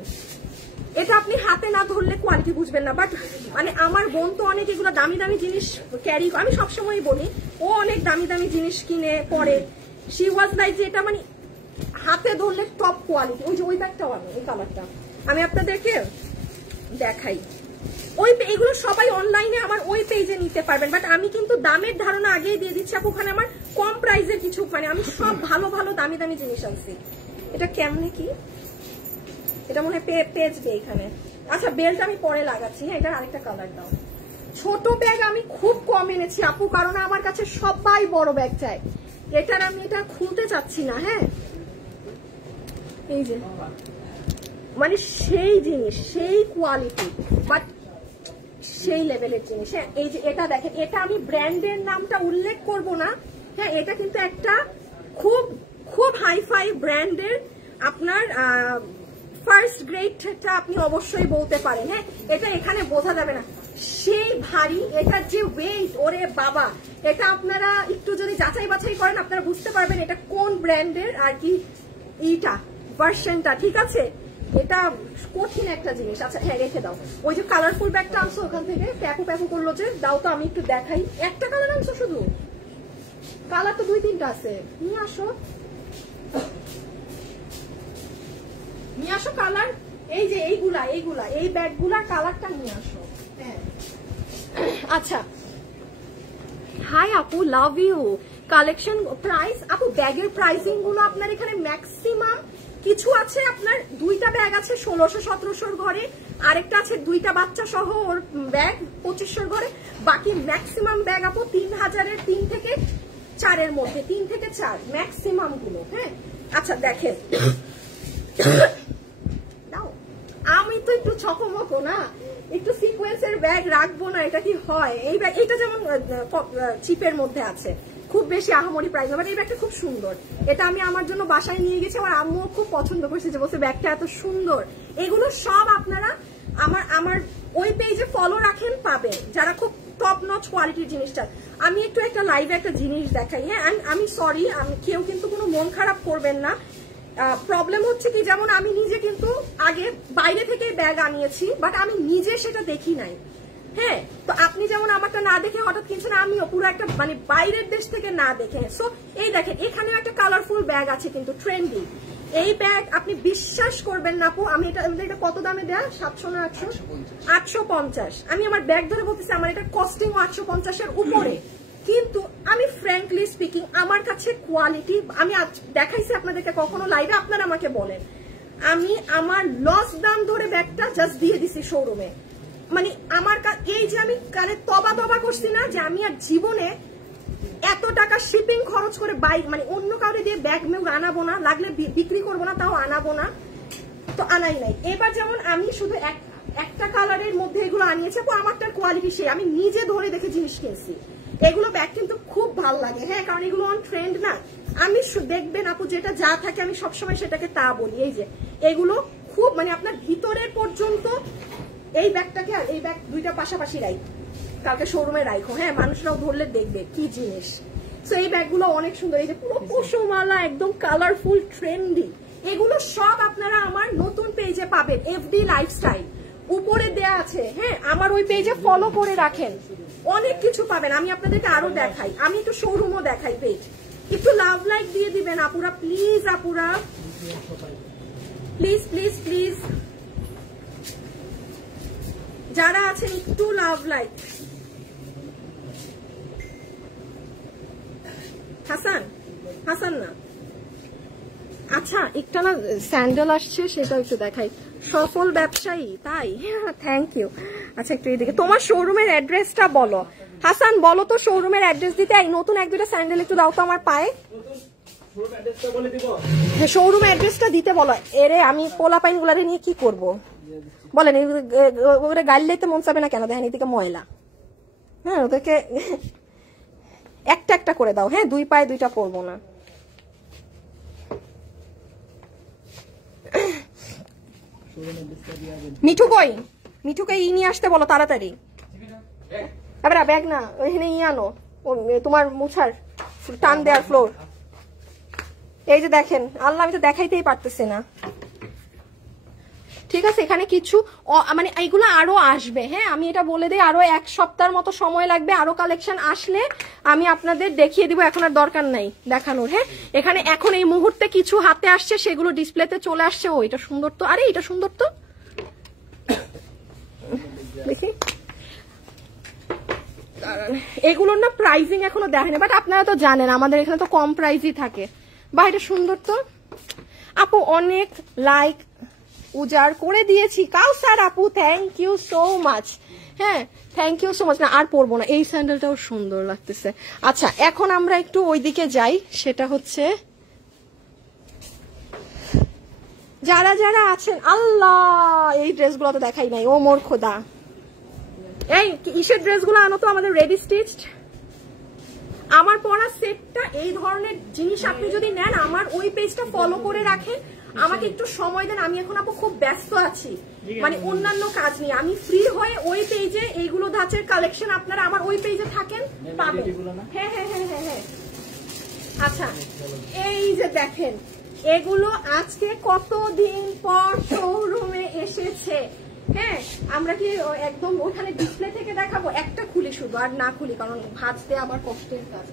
এটা আপনি হাতে না ধরলে কোয়ালিটি বুঝবেন না, বাট মানে আমার বোন তো অনেক এগুলো দামি দামি জিনিস ক্যারি, আমি সবসময় বলি ও অনেক দামি দামি জিনিস কিনে পরে, শি ওয়াজ লাইক যে এটা মানে হাতে ধরলে টপ কোয়ালিটি। ওই যে ওই ব্যাগটাও আমি, এই কালারটা আমি আপনাদেরকে দেখাই। ওই এগুলো সবাই অনলাইনে আমার ওই পেজে নিতে পারবেন, বাট আমি কিন্তু দামের ধারণা আগেই দিয়ে দিচ্ছি আপু। ওখানে আমার কম প্রাইসের কিছু, মানে আমি সব ভালো ভালো দামি দামি জিনিস আনছি। এটা কেমনে কি, এটা মনে হয় পেজ দিয়ে এখানে। আচ্ছা বেল্ট আমি পরে লাগাচ্ছি, হ্যাঁ এটা আরেকটা কালার দাও। ছোট ব্যাগ আমি খুব কম এনেছি আপু, কারণ আমার কাছে সবাই বড় ব্যাগ চায়। এটার আমি এটা খুলতে চাচ্ছি না, হ্যাঁ এই যে মানে সেই জিনিস, সেই কোয়ালিটি, বাট সেই লেভেলের জিনিস। হ্যাঁ এই যে এটা দেখেন, এটা আমি ব্র্যান্ডের নামটা উল্লেখ করব না, হ্যাঁ এটা কিন্তু একটা খুব খুব হাইফাই ব্র্যান্ডের, আপনার ফার্স্ট গ্রেডটা আপনি অবশ্যই বলতে পারেন। হ্যাঁ এটা এখানে বোঝা যাবে না, সেই ভারী। এটার যে ওয়েট, ওরে বাবা, এটা আপনারা একটু যদি যাচাই বাছাই করেন আপনারা বুঝতে পারবেন এটা কোন ব্র্যান্ডের আর কি এইটা ভার্সনটা, ঠিক আছে? এটা কঠিন একটা জিনিস। আচ্ছা হ্যাঁ রেখে দাও। ওই যে কালারফুল ব্যাগটা আনছো ওখান থেকে, প্যাকু প্যাকু করলো যে, দাও তো আমি একটু দেখাই। একটা কালার আনছো শুধু? কালার তো 2-3টা আছে, নিয়ে আসো নিয়ে আসো কালার। এই যে এইগুলা এই ব্যাগগুলার কালারটা নিয়ে আসো। হ্যাঁ আচ্ছা হাই আপু, লাভ ইউ। কালেকশন প্রাইস আপু, ব্যাগের প্রাইসিং গুলো আপনার এখানে ম্যাক্সিমাম কিছু আছে, আপনার 2টা ব্যাগ আছে 1600-1700 ঘরে, আরেকটা আছে 2টা বাচ্চা সহ ওর ব্যাগ 2500 ঘরে, বাকি ম্যাক্সিমাম ব্যাগ আপু 3000-এর 3 থেকে 4-এর মধ্যে, 3 থেকে 4 ম্যাক্সিমাম গুলো। হ্যাঁ আচ্ছা দেখেন, আমি তো একটু ছকমকো না, একটু সিকোয়েন্সের ব্যাগ রাখবো না, এটা কি হয়? এই ব্যাগ এটা যেমন চিপের মধ্যে আছে, খুব বেশি আহামরি প্রাইস, বাট এই ব্যাগটা খুব সুন্দর। এটা আমি আমার জন্য বাসায় নিয়ে গেছি, আমার আম্মু খুব পছন্দ করছে, যে বলছে ব্যাগটা এত সুন্দর। এগুলো সব আপনারা আমার ওই পেজে ফলো রাখেন, পাবেন যারা খুব টপ নচ কোয়ালিটির জিনিসটা। আমি একটু একটা লাইভে একটা জিনিস দেখাই, হ্যাঁ আমি সরি, আমি কেউ কিন্তু কোনো মন খারাপ করবেন না। প্রবলেম হচ্ছে কি, যেমন আমি নিজে কিন্তু আগে বাইরে থেকে ব্যাগ আনিয়েছি, বাট আমি নিজে সেটা দেখি নাই। হ্যাঁ তো আপনি যেমন আমারটা না দেখে হঠাৎ কিনছেন, আমিও পুরো একটা মানে বাইরের দেশ থেকে না দেখে। সো এই দেখেন এখানে একটা কালারফুল ব্যাগ আছে কিন্তু ট্রেন্ডি, এই ব্যাগ আপনি বিশ্বাস করবেন না আপু। আমি এটা কত দামে দেয়া? 700 না 800? 850। আমি আমার ব্যাগ ধরে বলতেছি আমার এটা কস্টিং 850-এর উপরে, কিন্তু আমি ফ্র্যাঙ্কলি স্পিকিং আমার কাছে কোয়ালিটি, আমি দেখাইছি আপনাদেরকে কখনো লাইভে, আপনারা আমাকে বলেন, আমি আমার লস দাম ধরে ব্যাগটা জাস্ট দিয়ে দিছি শোরুমে। মানে আমার এই যে আমি কানে তবা করছি না যে আমি আর জীবনে এত টাকা শিপিং খরচ করে বাইক মানে অন্য কাউরে দিয়ে ব্যাগ মেউ আনাবো না, লাগলে বিক্রি করবো না, তাও আনাবো না, তো আনাই নাই। এবার যেমন আমি শুধু একটা কালারের মধ্যে এগুলো আনিয়েছি, আমারটার কোয়ালিটি সেই, আমি নিজে ধরে দেখে জিনিস কিনছি। এগুলো ব্যাগ কিন্তু খুব ভাল লাগে, হ্যাঁ কারণ এগুলো অন ট্রেন্ড না। আমি দেখবেন আপু যেটা যা থাকে আমি সবসময় সেটাকে তা বলি। এই যে এগুলো খুব মানে আপনার ভিতরের পর্যন্ত, এই ব্যাগটাকে আর এই ব্যাগ 2টা পাশাপাশি রাখো, কালকে শোরুমে রাখো, হ্যাঁ মানুষরাও ধরলে দেখবে কি জিনিস। তো এই ব্যাগগুলো অনেক সুন্দর, এই যে পুরো পশমওয়ালা একদম কালারফুল ট্রেন্ডি, এগুলো সব আপনারা আমার নতুন পেজে পাবেন, এফডি লাইফস্টাইল উপরে দেয়া আছে। হ্যাঁ আমার ওই পেজে ফলো করে রাখেন, অনেক কিছু পাবেন। আমি আপনাদেরকে আরো দেখাই, আমি একটু শোরুমও দেখাই পেজ, একটু লাভ লাইক দিয়ে দিবেন আপুরা প্লিজ, আপুরা প্লিজ প্লিজ প্লিজ, যারা আছেন একটু লাভ লাইক। হাসান না, আচ্ছা একটা না স্যান্ডেল আসছে, সেটা একটু দেখাই। সফল ব্যবসায়ী, তাই? Thank you. আচ্ছা একটু এইদিকে, তোমার শোরুমের অ্যাড্রেসটা বলো। হাসান বলো তো শোরুমের অ্যাড্রেস দিতে। এই নতুন 1-2টা স্যান্ডেল একটু দাও তো আমার পায়ে। শোরুম অ্যাড্রেসটা দিতে বলো। এরে আমি পোলা পাইন গুলারে নিয়ে কি করবো? বলেন ওরা গাল দিতে মন চাবে না কেন? দেখেন এদিকে ময়লা। হ্যাঁ ওদেরকে একটা একটা করে দাও। হ্যাঁ 2 পায়ে 2টা পরবো না। মিঠু কই? মিঠুকে নিয়ে আসতে বলো তাড়াতাড়ি। এবার ব্যাগ না ওইখানে আনো তোমার মুছার টান দেয়ার ফ্লোর। এই যে দেখেন আল্লাহ আমি তো দেখাইতেই পারতেছি না। ঠিক আছে এখানে কিছু মানে এইগুলো আরো আসবে। হ্যাঁ আমি এটা বলে দিই আরো 1 সপ্তাহের মতো সময় লাগবে। আরো কালেকশন আসলে আমি আপনাদের দেখিয়ে দিব, এখন আর দরকার নাই দেখানোর। হ্যাঁ এখানে এখন এই মুহূর্তে কিছু হাতে আসছে, সেগুলো ডিসপ্লেতে চলে আসছে। ও এটা সুন্দর তো, আরে এটা সুন্দর তো, দেখি এগুলোর না প্রাইজিং এখনো দেখেনি, বাট আপনারা তো জানেন আমাদের এখানে তো কম প্রাইজই থাকে। বা এটা সুন্দর তো আপু, অনেক লাইক উজাড় করে দিয়েছি। কাউসার আপু থ্যাংক ইউ সো মাচ। হ্যাঁ থ্যাংক ইউ সো মাচ। না আর পরবো না, এই স্যান্ডেলটাও সুন্দর লাগতেছে। আচ্ছা এখন আমরা একটু ওইদিকে যাই, সেটা হচ্ছে যারা যারা আছেন। আল্লাহ এই ড্রেসগুলো তো দেখাই নাই, ও মোর খোদা। এই ইসের ড্রেসগুলো আনো তো আমাদের রেডি স্টিচড। আমার পরা সেটটা এই ধরনের জিনিস আপনি যদি নেন, আমার ওই পেজটা ফলো করে রাখেন, আমাকে একটু সময় দেন। আমি এখন আপু খুব ব্যস্ত আছি, মানে অন্যান্য কাজ নিয়ে। আমি ফ্রি হয়ে ওই পেজে এইগুলো ধাঁচের কালেকশন আপনারা আমার ওই পেজে থাকেন পাবেন। হ্যাঁ হ্যাঁ হ্যাঁ হ্যাঁ হ্যাঁ। আচ্ছা এই যে দেখেন এগুলো আজকে কতদিন পর শোরুমে এসেছে। হ্যাঁ আমরা কি একদম ওখানে ডিসপ্লে থেকে দেখাবো? একটা খুলি শুধু, আর না খুলি কারণ ভাজতে আমার কষ্টের কাজ।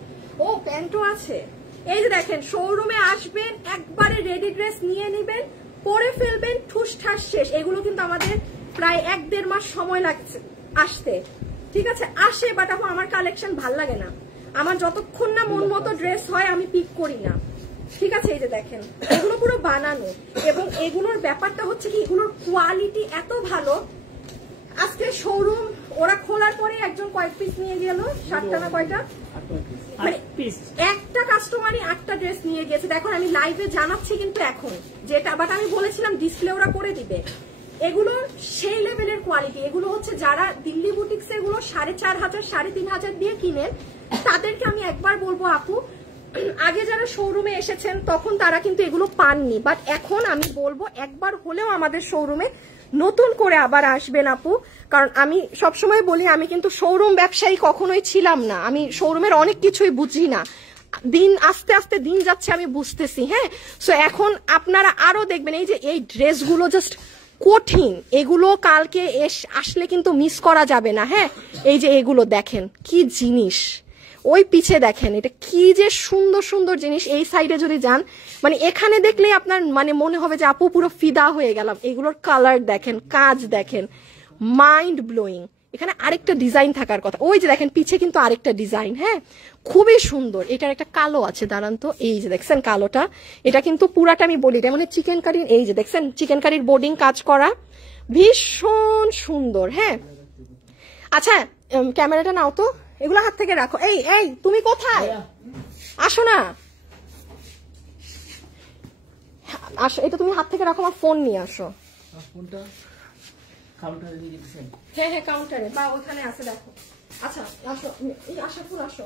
ও প্যান্টও আছে। এই যে দেখেন শোরুমে আসবেন, একবারে রেডি ড্রেস নিয়ে নিবেন, পরে ফেলবেন, ঠুস ঠাস শেষ। এগুলো কিন্তু আমাদের প্রায় 1-1.5 মাস সময় লাগছে আসতে। ঠিক আছে আসে, বাট আপু আমার কালেকশন ভাল লাগে না। আমার যতক্ষণ না মন মতো ড্রেস হয় আমি পিক করি না। ঠিক আছে এই যে দেখেন এগুলো পুরো বানানো, এবং এগুলোর ব্যাপারটা হচ্ছে কি এগুলোর কোয়ালিটি এত ভালো। আজকে শোরুম ওরা খোলার পরে একজন কয়েক পিস নিয়ে গেল, 7টা না কয়টা, মানে একটা কাস্টমারই 8টা ড্রেস নিয়ে গেছে। দেখুন আমি লাইভে জানাচ্ছি কিন্তু এখন যেটা, বাট আমি বলেছিলাম ডিসপ্লে ওরা করে দিবে। এগুলো সেই লেভেলের কোয়ালিটি। এগুলো হচ্ছে যারা দিল্লি বুটিক্সে এগুলো 4,500 3,500 দিয়ে কিনেন, তাদেরকে আমি একবার বলবো আপু, আগে যারা শোরুমে এসেছেন তখন তারা কিন্তু এগুলো পাননি, বাট এখন আমি বলবো একবার হলেও আমাদের শোরুমে নতুন করে আবার আসবেন আপু। কারণ আমি সবসময় বলি আমি কিন্তু শোরুম ব্যবসায়ী কখনোই ছিলাম না, আমি শোরুমের অনেক কিছুই বুঝি না। দিন আস্তে আস্তে দিন যাচ্ছে আমি বুঝতেছি। হ্যাঁ সো এখন আপনারা আরো দেখবেন এই যে এই ড্রেসগুলো জাস্ট কঠিন, এগুলো কালকে আসলে কিন্তু মিস করা যাবে না। হ্যাঁ এই যে এগুলো দেখেন কি জিনিস, ওই পিছে দেখেন এটা কি যে সুন্দর সুন্দর জিনিস। এই সাইডে যদি যান মানে এখানে দেখলেই আপনার মানে মনে হবে যে আপু পুরো ফিদা হয়ে গেলাম। এগুলোর কালার দেখেন, কাজ দেখেন, মাইন্ড ব্লোয়িং। এখানে আরেকটা ডিজাইন থাকার কথা, ওই যে দেখেন পিছে কিন্তু আরেকটা ডিজাইন। হ্যাঁ খুবই সুন্দর। এটার একটা কালো আছে, দাঁড়ান তো, এই যে দেখছেন কালোটা, এটা কিন্তু পুরাটা আমি বলি এটা মানে চিকেন কারির, এই যে দেখছেন চিকেন কারির বোর্ডিং কাজ করা, ভীষণ সুন্দর। হ্যাঁ আচ্ছা ক্যামেরাটা নাও তো, এগুলো হাত থেকে রাখো। এই এই তুমি কোথায়, আসো না, আসো, এটা তুমি হাত থেকে রাখো, আমার ফোন নিয়ে আসো। হ্যাঁ হ্যাঁ কাউন্টারে বা ওখানে আছে দেখো। আচ্ছা আসো, এই আশাপুর আসো।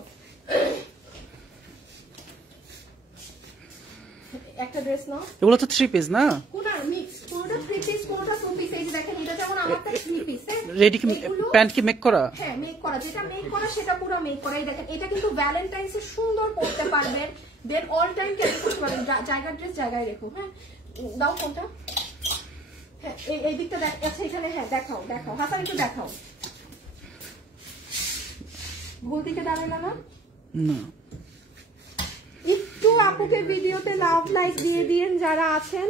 একটা ড্রেস নাও। এগুলো তো 3 পিস না? কোনটা মিক্স, কোনটা 3 পিস, কোনটা 2 পিস। এই যে দেখেন এটা যেমন আমারটা 3 পিস। রেডি কি প্যান্ট কি মেক করা? হ্যাঁ মেক করা, যেটা মেক করা সেটা পুরো মেক করা। এই দেখেন এটা কিন্তু ভ্যালেন্টাইন্স এ সুন্দর পরতে পারবেন, দেন অল টাইম ক্যারি করতে পারবেন। জায়গার ড্রেস জায়গায় রেখো। হ্যাঁ দাও কোনটা, হ্যাঁ এই দিকটা দেখ। আচ্ছা এখানে হ্যাঁ দেখাও দেখাও, হাসান একটু দেখাও। ভুল দিকে দাঁড়ানো না, না একটু আপুকে ভিডিওতে লাভ লাইক দিয়ে দিয়েন যারা আছেন।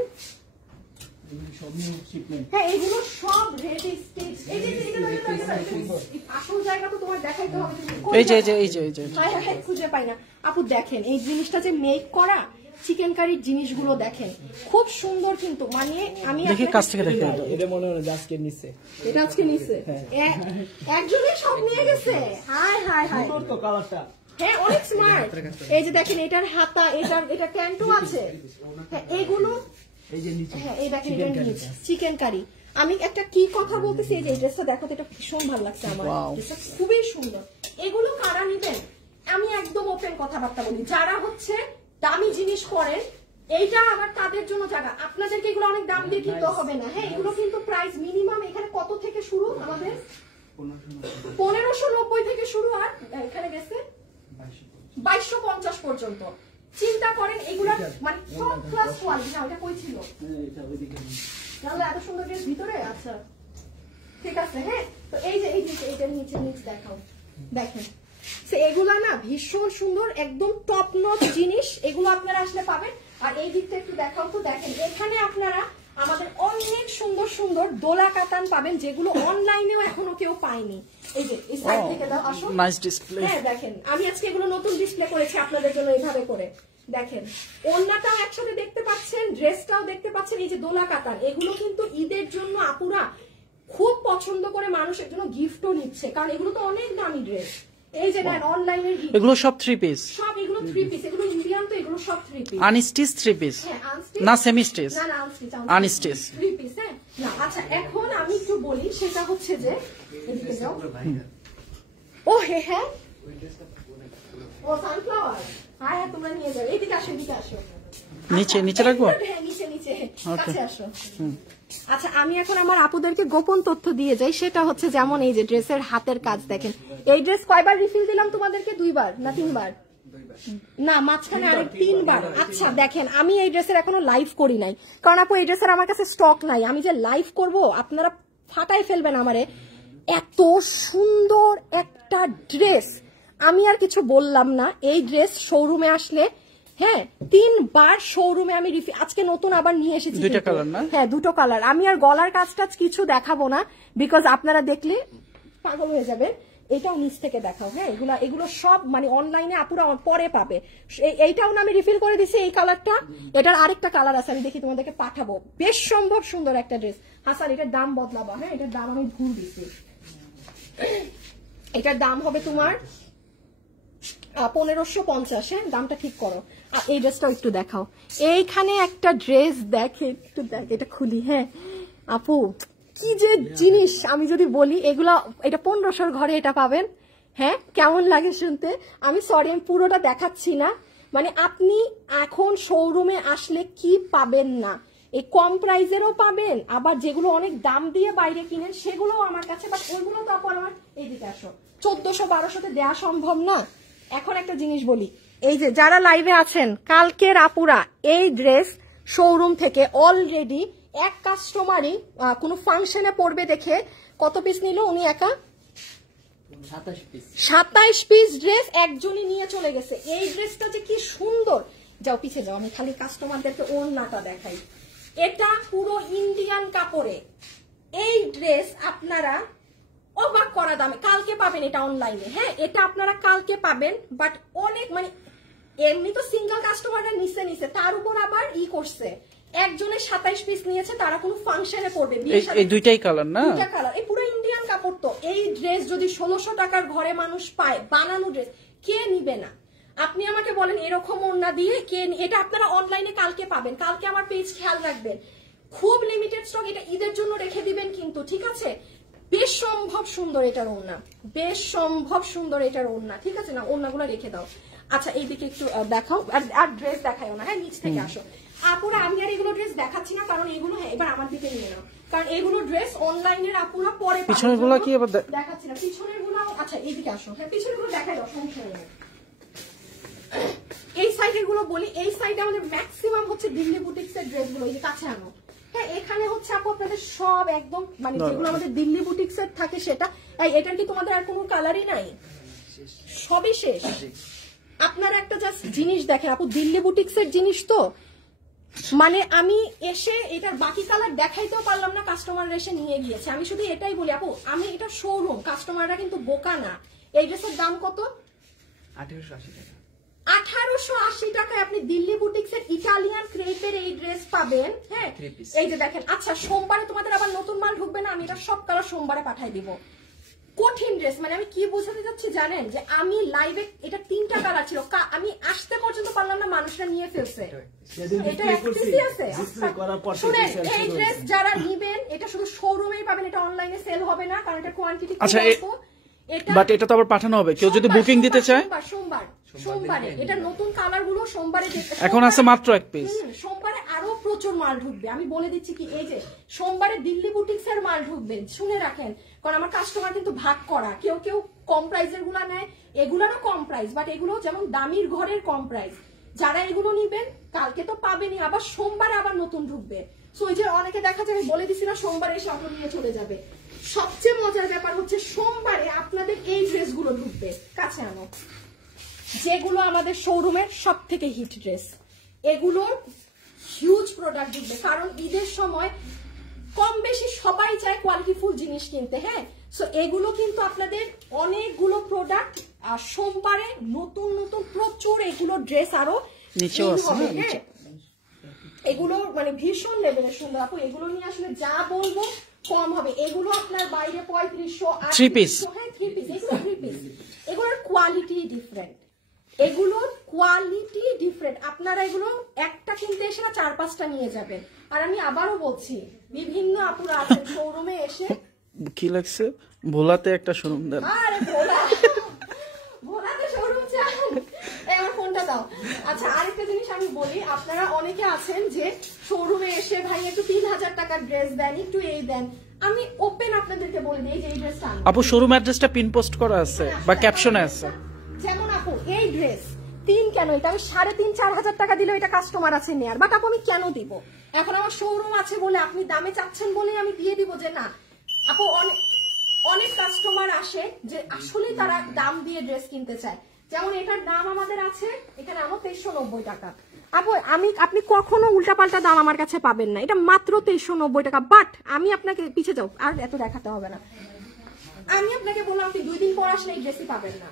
হ্যাঁ এগুলো সব রেডি স্টিচ। এই যে আসল জায়গা তো তোমার দেখাইতে হবে। এই যে এই যে এই যে হ্যাঁ খুঁজে পাই না আপু। দেখেন এই জিনিসটা যে মেক করা, চিকেন কারির জিনিসগুলো দেখেন খুব সুন্দর কিন্তু, মানে আমি দেখি কাছ থেকে দেখে এটা মনে হয় আজকে নিচে, এটা আজকে নিচে একজনই সব নিয়ে গেছে। হাই হাই হাই তো কালারটা হ্যাঁ অনেক স্মার্ট। এই যে দেখেন এটার হাতা, এটা ক্যান্টো আছে। হ্যাঁ এগুলো এই যে নিচে, হ্যাঁ এই দেখেন এটা নিচে চিকেন কারি। আমি একটা কি কথা বলতেছি, এই যে ড্রেসটা দেখো তো, এটা ভীষণ ভালো লাগছে আমার, ড্রেসটা খুবই সুন্দর। এগুলো কারা নিবেন, আমি একদম ওপেন কথাবার্তা বলি, যারা হচ্ছে দামি জিনিস করেন, এইটা আবার তাদের জন্য জায়গা। আপনাদেরকে এগুলো অনেক দাম দিয়ে কিনতে হবে না, হ্যাঁ। এগুলো কিন্তু প্রাইস মিনিমাম এখানে কত থেকে শুরু, আমাদের 1590 থেকে শুরু, আর এখানে গেছে 2250 পর্যন্ত। চিন্তা করেন এগুলা মানে টপ ক্লাস কোয়ালিটি। না ওটা কই ছিল, তাহলে এত সুন্দর ড্রেস ভিতরে। আচ্ছা ঠিক আছে, হ্যাঁ। তো এই যে এইটা নিচে দেখাও, দেখেন এগুলা না ভীষণ সুন্দর, একদম টপ নচ জিনিস। এগুলো আপনারা আসলে পাবেন। আর এই দিকটা একটু দেখাও তো, দেখেন এখানে আপনারা আমাদের অনেক সুন্দর সুন্দর দোলা কাতান পাবেন, যেগুলো অনলাইনেও এখনো কেউ পায়নি। এই যে এই সাইড থেকে দাও, আসো। Nice display. হ্যাঁ দেখেন, আমি আজকে এগুলো নতুন ডিসপ্লে করেছি আপনাদের জন্য এইভাবে করে। দেখেন ওড়নাটাও একসাথে দেখতে পাচ্ছেন, ড্রেসটাও দেখতে পাচ্ছেন। এই যে দোলা কাতান, এগুলো কিন্তু ঈদের জন্য আপুরা খুব পছন্দ করে মানুষের জন্য গিফটও নিচ্ছে, কারণ এগুলো তো অনেক দামি ড্রেস। এই যে দেন অনলাইনের এগুলো সব 3 পিস, সব এগুলো 3 পিস, এগুলো ইন্ডিয়ান, তো এগুলো সব 3 পিস। আনস্টিচ 3 পিস, হ্যাঁ আনস্টিচ না সেমি স্টিচ, না না আনস্টিচ, আনস্টিচ 3 পিস। হ্যাঁ না, আচ্ছা এখন আমি একটু বলি, সেটা হচ্ছে যে এদিকে যাও। ও হ্যাঁ ও সানফ্লাওয়ার, হ্যাঁ হ্যাঁ তোমরা নিয়ে যাও, এদিকে আসো, এদিকে আসো। নিচে রাখবো, হ্যাঁ নিচে কাছে আসো। আচ্ছা আমি এখন আমার আপুদেরকে গোপন তথ্য দিয়ে যাই, সেটা হচ্ছে যেমন এই যে ড্রেসের হাতের কাজ দেখেন। এই ড্রেস কয়বার রিফিল দিলাম তোমাদেরকে, 2 বার না 3 বার, না মাঝখানে আরেক 3 বার। আচ্ছা দেখেন আমি এই ড্রেসের এখনো লাইভ করি নাই, কারণ আপু এই ড্রেসের আমার কাছে স্টক নাই। আমি যে লাইভ করব আপনারা ফাটাই ফেলবেন আমারে। এত সুন্দর একটা ড্রেস, আমি আর কিছু বললাম না। এই ড্রেস শোরুমে আসলে, হ্যাঁ 3 বার শোরুমে আমি আজকে নতুন আবার নিয়ে এসেছি, 2টা কালার না, হ্যাঁ 2টো কালার। আমি আর গলার কাজ টাজ কিছু দেখাবো না, বিকজ আপনারা দেখলে পাগল হয়ে যাবে। এটাও নিচ থেকে দেখাও, হ্যাঁ এগুলো সব মানে অনলাইনে আপুরা পরে পাবে। এইটাও না আমি রিফিল করে দিছি, এই কালারটা। এটার আরেকটা কালার আছে, আমি দেখি তোমাদেরকে পাঠাবো। বেশ সম্ভব সুন্দর একটা ড্রেস। হাসান এটার দাম বদলাবা, হ্যাঁ এটার দাম আমি ভুল দিছি। এটার দাম হবে তোমার 1550, হ্যাঁ দামটা ঠিক করো। আর এই ড্রেসটাও একটু দেখাও। এইখানে একটা ড্রেস দেখে, একটু দেখ, এটা খুলি। হ্যাঁ আপু কি যে জিনিস, আমি যদি বলি এগুলা, এটা 1500 ঘরে এটা পাবেন। হ্যাঁ কেমন লাগে শুনতে? আমি সরি আমি পুরোটা দেখাচ্ছি না, মানে আপনি এখন শোরুমে আসলে কি পাবেন না, এই কম প্রাইজেরও পাবেন, আবার যেগুলো অনেক দাম দিয়ে বাইরে কিনেন সেগুলোও আমার কাছে, বাট ওইগুলো তো আপু আমার, এইদিকে আসো, 1400-1200-তে দেওয়া সম্ভব না। এখন একটা জিনিস বলি, এই যে যারা লাইভে আছেন, কালকের আপুরা এই ড্রেস শোরুম থেকে অলরেডি এক কাস্টমারই কোনো ফাংশনে পড়বে দেখে কত পিস নিল উনি, একা 27 পিস ড্রেস একজনই নিয়ে চলে গেছে। এই ড্রেসটা যে কি সুন্দর, যাও পিছিয়ে যাও, আমি খালি কাস্টমারদেরকে ওড়নাটা দেখাই। এটা পুরো ইন্ডিয়ান কাপড়ে, এই ড্রেস আপনারা অবাক করা দামে কালকে পাবেন এটা অনলাইনে। হ্যাঁ এটা আপনারা কালকে পাবেন, বাট অনেক মানে এমনি তো সিঙ্গেল কাস্টমাররা নিচে তার উপর আবার করছে, একজনের 27 পিস নিয়েছে, তারা কোনো ফাংশনে পড়বে। এই দুইটাই কালার না, দুইটা কালার, এই পুরো ইন্ডিয়ান কাপড়। তো এই ড্রেস যদি 1600 টাকার ঘরে মানুষ পায়, বানানো ড্রেস, কে নিবে না? আপনি আমাকে বলেন এরকম ওড়না দিয়ে কে, এটা আপনারা অনলাইনে কালকে পাবেন। কালকে আমার পেজ খেয়াল রাখবেন, খুব লিমিটেড স্টক, এটা ঈদের জন্য রেখে দিবেন কিন্তু, ঠিক আছে? বেশ সম্ভব সুন্দর এটার ওড়না, বেশ সম্ভব সুন্দর এটার ওড়না, ঠিক আছে না? ওড়নাগুলো রেখে দাও। আচ্ছা এইদিকে একটু দেখাও, আর ড্রেস দেখাও না, হ্যাঁ নিচ থেকে আসো আপুরা। আমি আর এগুলো ড্রেস দেখাচ্ছি না, কারণ এগুলো, হ্যাঁ এবার আমার দিকে নিয়ে নাও, কারণ এগুলো ড্রেস অনলাইনের আপুরা পরে পিছনের গুলো কি আবার দেখাচ্ছি না, পিছনের গুলো। আচ্ছা এইদিকে আসো, হ্যাঁ পিছনের গুলো দেখাই দাও, সমস্যা নেই। এই সাইডের গুলো বলি, এই সাইডে আমাদের ম্যাক্সিমাম হচ্ছে দিল্লি বুটিক্স এর ড্রেস গুলো, এই যে কাছে আনো। হ্যাঁ এখানে হচ্ছে আপু আপনাদের সব একদম মানে যেগুলো আমাদের দিল্লি বুটিক্স এর থাকে সেটা। এটার কি তোমাদের আর কোনো কালারই নাই? সবই শেষ। আপনারা একটা জাস্ট জিনিস দেখেন আপু, দিল্লি বুটিক্স এর জিনিস তো, মানে আমি এসে এটার বাকি কালার দেখাইতেও পারলাম না, কাস্টমার এসে নিয়ে গিয়েছে। আমি শুধু এটাই বলি আপু, আমি এটা শোরুম, কাস্টমাররা কিন্তু বোকা না। এই ড্রেসের দাম কত? 1880 টাকা। 1880 টাকায় আপনি দিল্লি বুটিক্স এর ইটালিয়ান ক্রেপের এই ড্রেস পাবেন। হ্যাঁ এই যে দেখেন। আচ্ছা সোমবারে তোমাদের আবার নতুন মাল ঢুকবে না, আমি এটা সব কালার সোমবারে পাঠাই দিব। কঠিন ড্রেস, মানে আমি কি বোঝাতে চাচ্ছি জানেন, যে আমি লাইভে এটা 3টা কালার ছিল, আমি আসতে পর্যন্ত পারলাম না, মানুষরা নিয়ে ফেলছে। এটা একটুসি আছে। শুনেন, এই ড্রেস যারা নিবেন এটা শুধু শোরুমেই পাবেন, এটা অনলাইনে সেল হবে না, কারণ এটা কোয়ান্টিটি আচ্ছা, খুব অল্প। বাট এটা তো আবার পাঠানো হবে, কেউ যদি বুকিং দিতে চায় সোমবারে এটা নতুন কালার গুলো সোমবারে এখন আছে মাত্র 1 পিস। সোমবারে আরো প্রচুর মাল ঢুকবে, আমি বলে দিচ্ছি কি, এই যে সোমবারে দিল্লি বুটিক্স এর মাল ঢুকবে, শুনে রাখেন, কারণ আমার কাস্টমার কিন্তু ভাগ করা, কেউ কেউ কম প্রাইসের গুলা নেয়, এগুলারও কম প্রাইস, বাট এগুলো যেমন দামির ঘরের কম প্রাইস, যারা এগুলো নিবেন কালকে তো পাবেনই, আবার সোমবারে আবার নতুন ঢুকবে। সো এই যে অনেকে দেখা যাবে, বলে দিছি না সোমবারে এসে অটো নিয়ে চলে যাবে। সবচেয়ে মজার ব্যাপার হচ্ছে সোমবারে আপনাদের এই ড্রেসগুলো ঢুকবে, কাছে আনো, যেগুলো আমাদের শোরুমের সব থেকে হিট ড্রেস, এগুলোর হিউজ প্রোডাক্ট ঢুকবে, কারণ ঈদের সময় কম বেশি সবাই চায় কোয়ালিটিফুল জিনিস কিনতে। হ্যাঁ, সো এগুলো কিন্তু আপনাদের অনেকগুলো প্রোডাক্ট, আর সোমবারে নতুন নতুন প্রচুর এগুলো ড্রেস আরো নিচেও আছে। হ্যাঁ, এগুলো মানে ভীষণ লেভেলের সুন্দর আপু, এগুলো নিয়ে আসলে যা বলবো কম হবে। এগুলো আপনার বাইরে 3500 3 পিস। হ্যাঁ 3 পিস, এগুলো 3 পিস, এগুলোর কোয়ালিটি ডিফারেন্ট, এগুলোর কোয়ালিটি ডিফারেন্ট। আপনারা এগুলো একটা কিনতে এসে না 4-5টা নিয়ে যাবেন। আর আমি আবারও বলছি, বিভিন্ন আপুরা আছেন শোরুমে এসে, কি লাগছে ভোলাতে একটা শোরুম দেন। আরে ভোলাতে শোরুম চান, আমার ফোনটা দাও। আচ্ছা, আরেকটা জিনিস আমি বলি, আপনারা অনেকে আছেন যে শোরুমে এসে ভাই একটু 3000 টাকার ড্রেস দেন, একটু এই দেন, আমি ওপেন আপনাদেরকে বলে দিই যে এই ড্রেসটা আপু শোরুম অ্যাড্রেসটা পিন পোস্ট করা আছে বা ক্যাপশনে আছে। যেমন আপু এই ড্রেস 3 কেন, এটা আমি 3.5-4 হাজার টাকা দিলেও এটা কাস্টমার আছে নেয়ার, বাট আপু আমি কেন দিব, এখন আমার শোরুম আছে বলে, আপনি দামে চাচ্ছেন বলেই আমি দিয়ে দিব যে না। আপু অনেক কাস্টমার আসে যে আসলে তারা দাম দিয়ে ড্রেস কিনতে চায়, যেমন এটার দাম আমাদের আছে এখানে আমার 2390 টাকা। আপু আপনি কখনো উল্টাপাল্টা দাম আমার কাছে পাবেন না, এটা মাত্র 2390 টাকা। বাট আমি আপনাকে, পিছে যাও, আর এত দেখাতে হবে না, আমি আপনাকে বললাম আপনি 2 দিন পর আসলে এই ড্রেসই পাবেন না,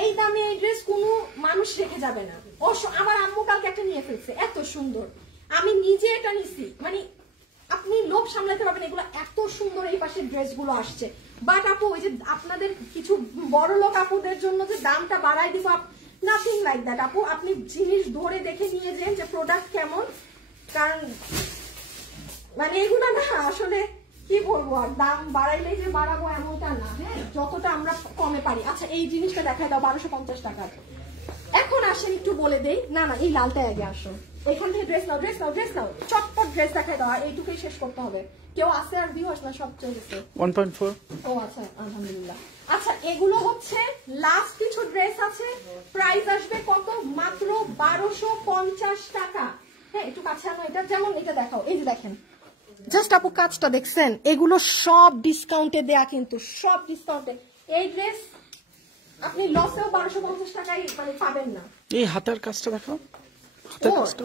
এই দামে এই ড্রেস কোনো মানুষ রেখে যাবে না। আমার আম্মু কালকে একটা নিয়ে ফেলছে, এত সুন্দর, আমি নিজে এটা নিছি, মানে আপনি লোভ সামলাতে পারবেন, এগুলো এত সুন্দর এই পাশে ড্রেস গুলো আসছে। বাট আপু ওই যে আপনাদের কিছু বড় লোক আপুদের জন্য যে দামটা বাড়াই দিব, নাথিং লাইক দ্যাট আপু, আপনি জিনিস ধরে দেখে নিয়ে যান যে প্রোডাক্ট কেমন, কারণ মানে এগুলো না আসলে কি বলবো, আর দাম বাড়াইলে যে বাড়াবো এমনটা না, হ্যাঁ যতটা আমরা কমে পারি। আচ্ছা, এই জিনিসটা দেখাই দাও 1250 টাকা। এখন আসেন একটু বলে দেই, না এই লালটা আগে আসো, এখান থেকে ড্রেস নাও, চটপট ড্রেস দেখাই দাও, আর এইটুকুই শেষ করতে হবে। কেউ আসে আর ভিউ আসলে সব চলে গেছে 1.4। ও আচ্ছা, আলহামদুলিল্লাহ। আচ্ছা, এগুলো হচ্ছে লাস্ট কিছু ড্রেস আছে, প্রাইস আসবে কত, মাত্র 1250 টাকা। হ্যাঁ, একটু কাছে আনো, এটা যেমন এটা দেখাও, এই যে দেখেন, জাস্ট আপু কাজটা দেখছেন, এগুলো সব ডিসকাউন্টে দেয়া, কিন্তু সব ডিসকাউন্টে। এই ড্রেস আপনি লসেও 1250 টাকায় মানে পাবেন না। এই হাতের কাজটা দেখো,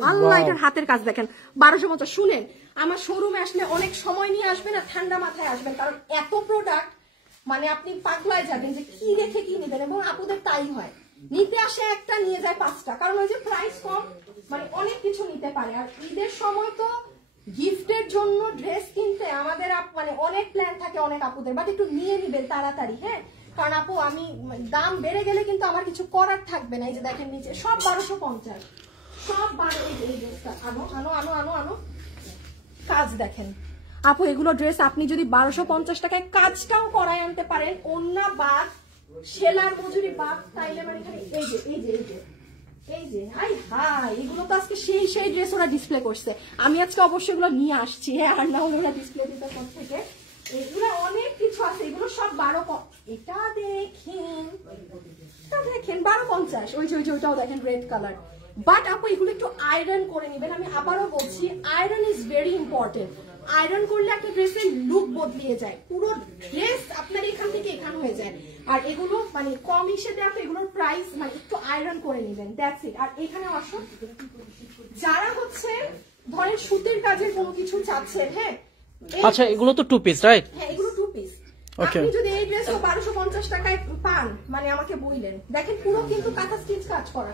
আল্লাহ, এটার হাতের কাজ দেখেন, 1250। শুনেন, আমার শোরুমে আসলে অনেক সময় নিয়ে আসবেন আর ঠান্ডা মাথায় আসবেন, কারণ এত প্রোডাক্ট মানে আপনি পাগলায় যাবেন যে কি রেখে কি নেবেন, এবং আপুদের তাই হয়, নিতে আসে একটা নিয়ে যায় 5টা, কারণ ওই যে প্রাইস কম, মানে অনেক কিছু নিতে পারে। আর ঈদের সময় তো গিফটের জন্য ড্রেস কিনতে আমাদের মানে অনেক প্ল্যান থাকে অনেক আপুদের, বাট একটু নিয়ে নিবেন তাড়াতাড়ি। হ্যাঁ, কারণ আপু আমি দাম বেড়ে গেলে কিন্তু আমার কিছু করার থাকবে না। এই যে দেখেন নিচে সব 1250, সব 12। এই ড্রেসটা আনো আনো আনো আনো আনো, কাজ দেখেন আপু, এগুলো ড্রেস আপনি যদি 1250 টাকায় কাজটাও করায় আনতে পারেন, ওন্না বাদ সেলার মজুরি বাদ, তাইলে মানে এখানে এই যে এই যে এই যে এই যে আই হাই, এগুলো তো আজকে সেই ড্রেস ওরা ডিসপ্লে করছে, আমি আজকে অবশ্যই এগুলো নিয়ে আসছি। হ্যাঁ, আর না ওরা ডিসপ্লে দিতে কোথা থেকে, এগুলো অনেক কিছু আছে, এগুলো সব 12। এটা দেখেন 1250, ওই যে ওইটাও দেখেন রেড কালার। বাট আপু এগুলো একটু আয়রন করে নেবেন, আমি আবারও বলছি, iron is very important. Iron করলে একটা ড্রেসের লুক বদলিয়ে যায়, পুরো ড্রেস আপনার এখান থেকে এখান হয়ে যায়। আর এগুলো মানে কম হিসেবে আপনি এগুলোর প্রাইস মানে একটু আয়রন করে নেবেন, দ্যাটস ইট। আর এখানে আসো, যারা হচ্ছে ধরেন সুতির কাজের কোনো কিছু চাচ্ছেন, হ্যাঁ আচ্ছা, এগুলো তো 2 পিস, রাইট? হ্যাঁ, এগুলো 2 পিস। আপনি যদি এই ড্রেসও 1250 টাকায় পান, মানে আমাকে বললেন, দেখেন পুরো কিন্তু কাঁথা স্টিচ কাজ করা।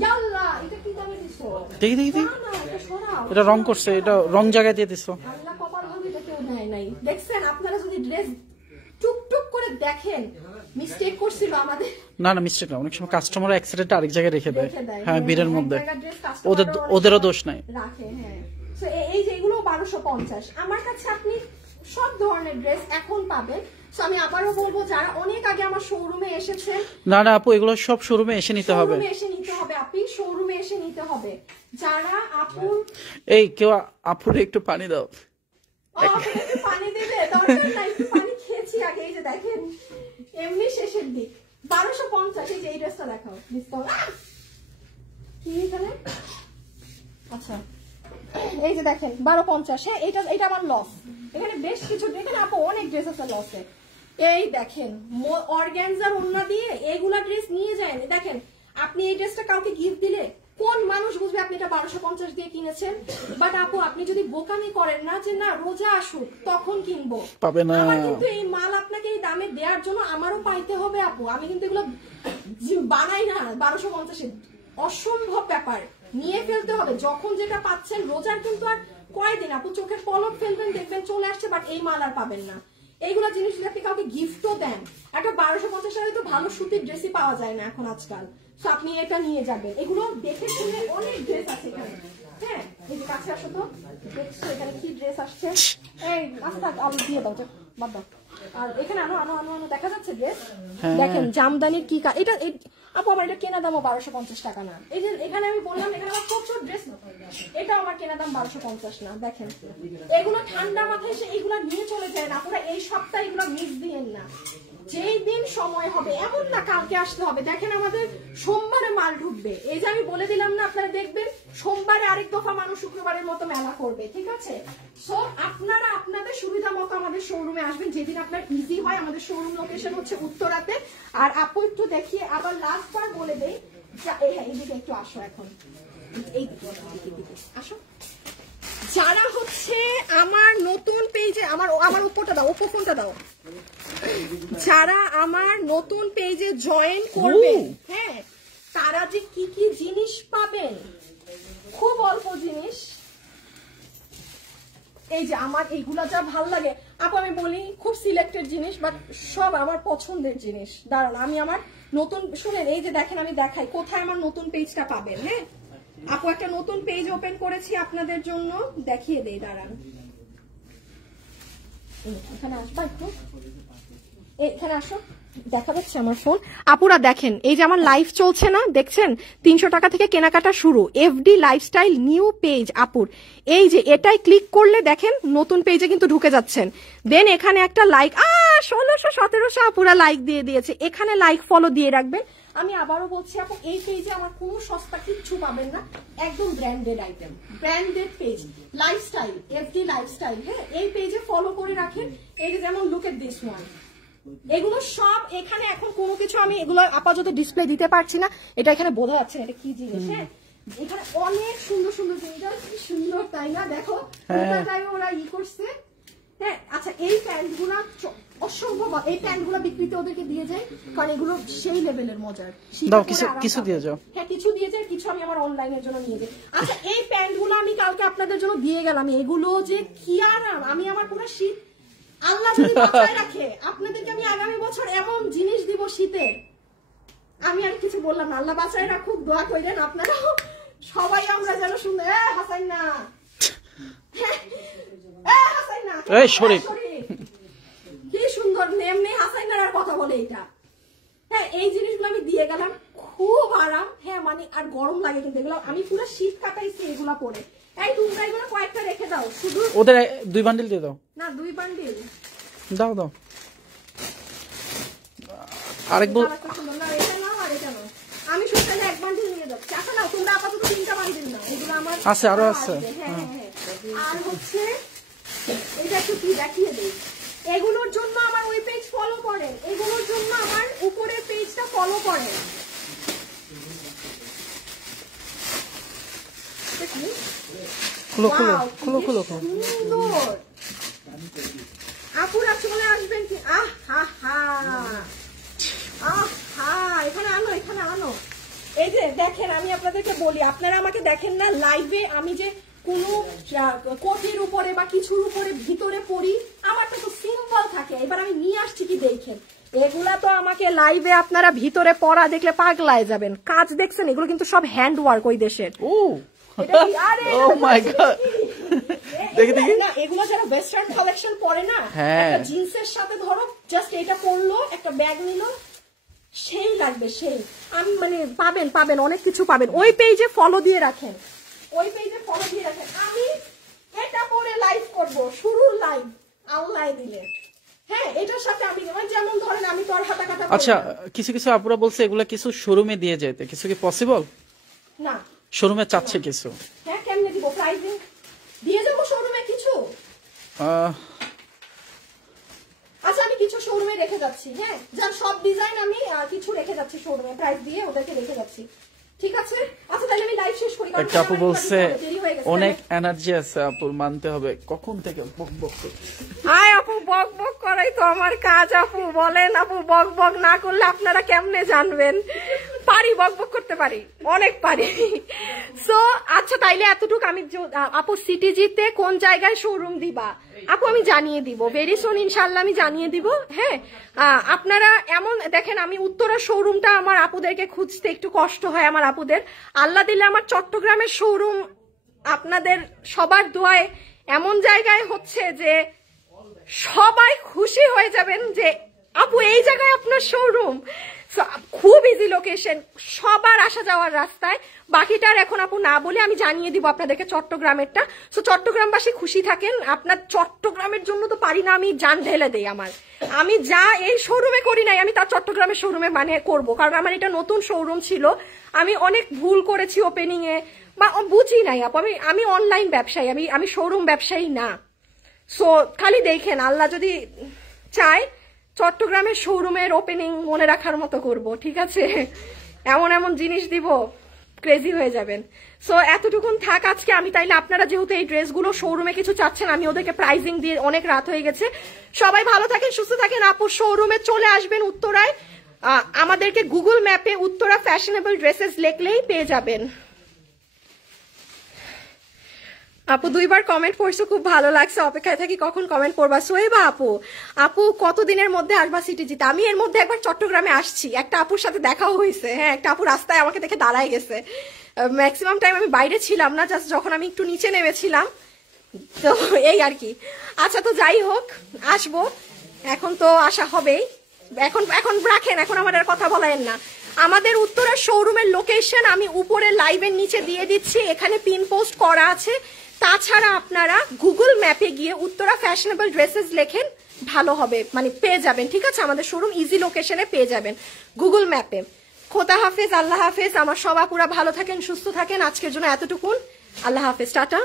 ইয়াল্লাহ, এটা কি দামে দিছো? দেখি না এটা সরাও, এটা রং করছে, এটা রং জায়গায় দিয়ে দিছো। আল্লাহ কপাল ভালো, এটা কেউ নেয় নাই। দেখছেন, আপনারা যদি ড্রেস টুকটুক করে দেখেন মিস্টেক করছিল আমাদের। না না মিস্টেক না, অনেক সময় কাস্টমার এক্সিডেন্ট আরেক জায়গায় রেখে দেয়। হ্যাঁ ভিড়ের মধ্যে ওদেরও দোষ নাই রাখে। হ্যাঁ এই যে এগুলো 1250। আমার কাছে আপনি সব ধরনের ড্রেস এখন পাবেন। আমি আবারও বলবো যারা অনেক আগে আমার শোরুমে এসেছেন, না না আপু এগুলো সব শোরুমে এসে নিতে হবে, শোরুমে এসে নিতে হবে, আপনি শোরুমে এসে নিতে হবে। যারা আপুর এই কেউ আপুরে একটু পানি দাও। একটু পানি দেবে, দরকার নাই, একটু পানি খেয়েছি আগে। এই যে দেখেন এমনি শেষের দিক 1250। এই যে এই ড্রেসটা দেখাও কি এখানে, আচ্ছা এই যে দেখেন 1250। হ্যাঁ এটা আমার লস, এখানে বেশ কিছু, এখানে আপু অনেক ড্রেস আছে লসে। এই দেখেন অর্গানজার ওড়না দিয়ে এগুলা ড্রেস নিয়ে যায়। দেখেন আপনি এই ড্রেসটা কাউকে গিফট দিলে কোন মানুষ বুঝবে আপনি এটা 1250 দিয়ে কিনেছেন? বাট আপু আপনি যদি বোকামি করেন না যে না রোজা আসুক তখন কিনবো, পাবে না। আমার কিন্তু এই মাল আপনাকে এই দামে দেওয়ার জন্য আমারও পাইতে হবে আপু। আমি কিন্তু এগুলো বানাই না 1250। অসম্ভব ব্যাপার, নিয়ে ফেলতে হবে। যখন যেটা পাচ্ছেন, রোজার কিন্তু আর কয়দিন আপু, চোখের পলক ফেলবেন দেখবেন চলে আসছে, বাট এই মাল আর পাবেন না। এইগুলা জিনিস যদি আপনি কাউকে গিফটও দেন, একটা 1250 টাকায় তো ভালো সুতির ড্রেসই পাওয়া যায় না এখন আজকাল। তো আপনি এটা নিয়ে যাবেন। এগুলো দেখে শুনে অনেক ড্রেস আছে এখানে। হ্যাঁ এই যে কাছে আসো তো, দেখছো এখানে কি ড্রেস আসছে। এই আস্তে আলু দিয়ে দাও, বাদ দাও। আর এখানে আনো আনো আনো আনো, দেখা যাচ্ছে ড্রেস। দেখেন জামদানির কি এটা আপু আমার এটা কেনা দামও 1250 টাকা না। এই যে এখানে আমি বললাম এখানে আমার প্রচুর ড্রেস, এটা আমার কেনা দাম 1250 না। দেখেন এগুলো ঠান্ডা মাথায় এসে এগুলা নিয়ে চলে যায় না। আপনারা এই সপ্তাহে এগুলো মিস দিয়েন না। যেই দিন সময় হবে, এমন না কালকে আসতে হবে। দেখেন আমাদের সোমবারে মাল ঢুকবে, এই যে আমি বলে দিলাম না, আপনারা দেখবেন সোমবারে আরেক দফা মানুষ শুক্রবারের মতো মেলা করবে, ঠিক আছে? সো আপনারা আপনাদের সুবিধা মতো আমাদের শোরুমে আসবেন, যেদিন আপনার ইজি হয়। আমাদের শোরুম লোকেশন হচ্ছে উত্তরাতে। আর আপু একটু দেখিয়ে আবার লাস্ট বার বলে দেই, এইদিকে একটু আসো, এখন এই আসো। যারা হচ্ছে আমার নতুন পেজে, আমার উপরটা দাও, ওপো ফোনটা দাও। যারা আমার নতুন পেজে জয়েন করবেন, হ্যাঁ তারা যে কি কি জিনিস পাবেন, খুব অল্প জিনিস। এই যে আমার এইগুলা যা ভাল লাগে আপু, আমি বলি খুব সিলেক্টেড জিনিস, বাট সব আমার পছন্দের জিনিস। দাঁড়ান আমি আমার নতুন, শুনেন এই যে দেখেন আমি দেখাই কোথায় আমার নতুন পেজটা পাবেন। হ্যাঁ আপু একটা নতুন পেজ ওপেন করেছি আপনাদের জন্য, দেখিয়ে দেই, দাঁড়ান। এখানে আসবা একটু, এখানে আসো, দেখা যাচ্ছে আমার ফোন। আপুরা দেখেন এই যে আমার লাইভ চলছে না, দেখছেন 300 টাকা থেকে কেনাকাটা শুরু, এফডি লাইফস্টাইল নিউ পেজ আপুর। এই যে এটাই ক্লিক করলে দেখেন নতুন পেজে কিন্তু ঢুকে যাচ্ছেন। দেন এখানে একটা লাইক, 1600-1700 আপুরা লাইক দিয়ে দিয়েছে। এখানে লাইক ফলো দিয়ে রাখবেন। আমি আবারও বলছি আপু, এই পেজে আমার কোনো সস্তা কিচ্ছু পাবেন না, একদম branded item, branded page, lifestyle, FD lifestyle. হ্যাঁ এই পেজে ফলো করে রাখেন। এই যে যেমন লুক এট দিস ওয়ান, এগুলো সব এখানে। এখন কোনো কিছু আমি এগুলো আপাতত ডিসপ্লে দিতে পারছি না, এটা এখানে বোঝা যাচ্ছে এটা কি জিনিস। হ্যাঁ এখানে অনেক সুন্দর সুন্দর জিনিস, কি সুন্দর তাই না? দেখো ওরা ই করছে। হ্যাঁ আচ্ছা এই প্যান্ট গুলা অসম্ভব, এই প্যান্ট গুলা বিক্রিতে ওদেরকে দিয়ে যায়, কারণ এগুলো সেই লেভেলের মজার। কিছু দিয়ে যাও। হ্যাঁ কিছু দিয়ে যায়, কিছু আমি আমার অনলাইনের জন্য নিয়ে যাই। আচ্ছা এই প্যান্ট গুলো আমি কালকে আপনাদের জন্য দিয়ে গেলাম, এগুলো যে কি আরাম। আমি আমার পুরো শীত আল্লাহ যদি বাঁচায় রাখে, আপনাদেরকে আমি আগামী বছর এমন জিনিস দিব শীতের। আমি আর কিছু বললাম না, আল্লাহ বাঁচায় রাখুক, দোয়া করেন আপনারা সবাই, আমরা যেন সুন্দর। হাসাই না, হাসাই না, কি সুন্দর এমনি হাসাই না কথা বলে এটা। হ্যাঁ এই জিনিসগুলো আমি দিয়ে গেলাম, খুব আরাম। হ্যাঁ মানে আর গরম লাগে কিন্তু এগুলো, আমি পুরো শীত কাটাইছি এগুলা পরে। এই তোমরা এগুলো কয়েকটা রেখে দাও, শুধু ওদের 2 বান্ডিল দিয়ে দাও না, 2 বান্ডিল দাও দাও। আরেক বল না, এটা নাও আর এটা নাও। আমি শুধু 1 বান্ডিল নিয়ে যাচ্ছি। আচ্ছা না তোমরা আপাতত 3টা বান্ডিল নাও, এগুলো আমার আছে, আরো আছে। হ্যাঁ আর হচ্ছে এটা একটু কি দেখিয়ে দেই। এগুলোর জন্য আমার ওই পেজ ফলো করেন, এগুলোর জন্য আমার উপরের পেজটা ফলো করেন। আপুরা চলে আসবেন কি? এখানে আনো, এখানে আনো। এই যে দেখেন আমি আপনাদেরকে বলি, আপনারা আমাকে দেখেন না লাইভে, আমি যে কোনো কোটির উপরে বা কিছুর উপরে ভিতরে পড়ি, আমারটা তো সিম্পল থাকে। এবার আমি নিয়ে আসছি কি দেখেন, এগুলা তো আমাকে লাইভে আপনারা ভিতরে পড়া দেখলে পাগলায় যাবেন। কাজ দেখছেন, এগুলো কিন্তু সব হ্যান্ড ওয়ার্ক ওই দেশের। ও ও মাই গড, দেখি দেখি। না, এগুলো যারা ওয়েস্টার্ন কালেকশন পরে না, একটা জিন্সের সাথে ধরো জাস্ট এটা পরলো, একটা ব্যাগ নিল, সেই লাগবে সেই। আমি মানে পাবেন অনেক কিছু পাবেন। ওই পেজে ফলো দিয়ে রাখেন, আমি এটা পরে লাইভ করব, শুরুর লাইভ আল্লাহ দিলে। হ্যাঁ, এটার সাথে আমি যেমন ধরেন আমি তো আর হাতা কাটা। আচ্ছা, কিছু কিছু আপুরা বলছে এগুলা কিছু শোরুমে দিয়ে যেতে, কিছু কি পসিবল? না, শোরুমে চাচ্ছে কিছু। হ্যাঁ, কেমনে দিব? প্রাইসিং দিয়ে যাবো শোরুমে কিছু। আচ্ছা, আমি কিছু শোরুমে রেখে যাচ্ছি। হ্যাঁ, যার সব ডিজাইন আমি কিছু রেখে যাচ্ছি শোরুমে, প্রাইস দিয়ে ওদেরকে রেখে যাচ্ছি। ঠিক আছে? আচ্ছা, তাহলে আমি লাইভ শেষ করি। একটা আপু বলছে অনেক এনার্জি আছে আপুর, মানতে হবে। কখন থেকে বক বক করছে? আয় আপু, বক বক করাই তো আমার কাজ। আপু বলেন, আপু বক বক না করলে আপনারা কেমনে জানবেন? পারি, বক বক করতে পারি, অনেক পারি। সো আচ্ছা, তাইলে এতটুকু আমি। আপু সিটিজিতে কোন জায়গায় শোরুম দিবা আপু? আমি জানিয়ে দিব ভেরি সুন, ইনশাল্লাহ আমি জানিয়ে দিব। হ্যাঁ, আপনারা এমন দেখেন, আমি উত্তরা শোরুমটা আমার আপুদেরকে খুঁজতে একটু কষ্ট হয় আমার আপুদের। আল্লাহ দিলে আমার চট্টগ্রামের শোরুম আপনাদের সবার দোয়ায় এমন জায়গায় হচ্ছে যে সবাই খুশি হয়ে যাবেন যে আপু এই জায়গায় আপনার শোরুম। খুব ইজি লোকেশন, সবার আসা যাওয়ার রাস্তায়। বাকিটার এখন আপু না বলে আমি জানিয়ে দিব আপনাদেরকে চট্টগ্রামেরটা। সো চট্টগ্রামবাসী খুশি থাকেন। আপনার চট্টগ্রামের জন্য তো পারি না আমি জান ঢেলে দেই। আমি যা এই শোরুমে করি নাই, আমি তার চট্টগ্রামের শোরুমে মানে করবো, কারণ আমার এটা নতুন শোরুম ছিল। আমি অনেক ভুল করেছি ওপেনিং এ, বা বুঝি নাই আপু। আমি অনলাইন ব্যবসায়ী, আমি শোরুম ব্যবসায়ী না। সো খালি দেখেন, আল্লাহ যদি চায় চট্টগ্রামের শোরুমের ওপেনিং মনে রাখার মতো করব। ঠিক আছে? এমন এমন জিনিস দিব, ক্রেজি হয়ে যাবেন। সো এতটুকুন থাক আজকে। আমি তাইলে আপনারা যেহেতু এই ড্রেসগুলো শোরুমে কিছু চাচ্ছেন, আমি ওদেরকে প্রাইজিং দিয়ে, অনেক রাত হয়ে গেছে। সবাই ভালো থাকেন, সুস্থ থাকেন। আপুর শোরুমে চলে আসবেন উত্তরায়। আমাদেরকে গুগল ম্যাপে উত্তরা ফ্যাশনেবল ড্রেসেস লিখলেই পেয়ে যাবেন। আপু 2বার কমেন্ট পড়ছো, খুব ভালো লাগছে। অপেক্ষায় থাকি কখন কমেন্ট পড়বা। সোহেবা আপু কতদিনের মধ্যে আসবা সিটিজিতে? আমি এর মধ্যে একবার চট্টগ্রামে আসছি, একটা আপুর সাথে দেখাও হয়েছে। হ্যাঁ, একটা আপু রাস্তায় আমাকে দেখে দাঁড়ায় গেছে। ম্যাক্সিমাম টাইম আমি বাইরে ছিলাম না, জাস্ট যখন আমি একটু নিচে নেমেছিলাম, তো এই আর কি। আচ্ছা, তো যাই হোক, আসবো। এখন তো আসা হবেই। এখন রাখেন, এখন আমার আর কথা বলেন না। আমাদের উত্তরা শোরুমের লোকেশন আমি উপরে লাইভের নিচে দিয়ে দিচ্ছি, এখানে পিন পোস্ট করা আছে। তাছাড়া আপনারা গুগল ম্যাপে গিয়ে উত্তরা ফ্যাশনেবল ড্রেসেস লেখেন, ভালো হবে, মানে পেয়ে যাবেন। ঠিক আছে? আমাদের শোরুম ইজি লোকেশনে পেয়ে যাবেন গুগল ম্যাপে। খোদা হাফেজ, আল্লাহ হাফেজ। আমার সব আপুরা ভালো থাকেন, সুস্থ থাকেন। আজকের জন্য এতটুকুন। আল্লাহ হাফেজ, টাটা।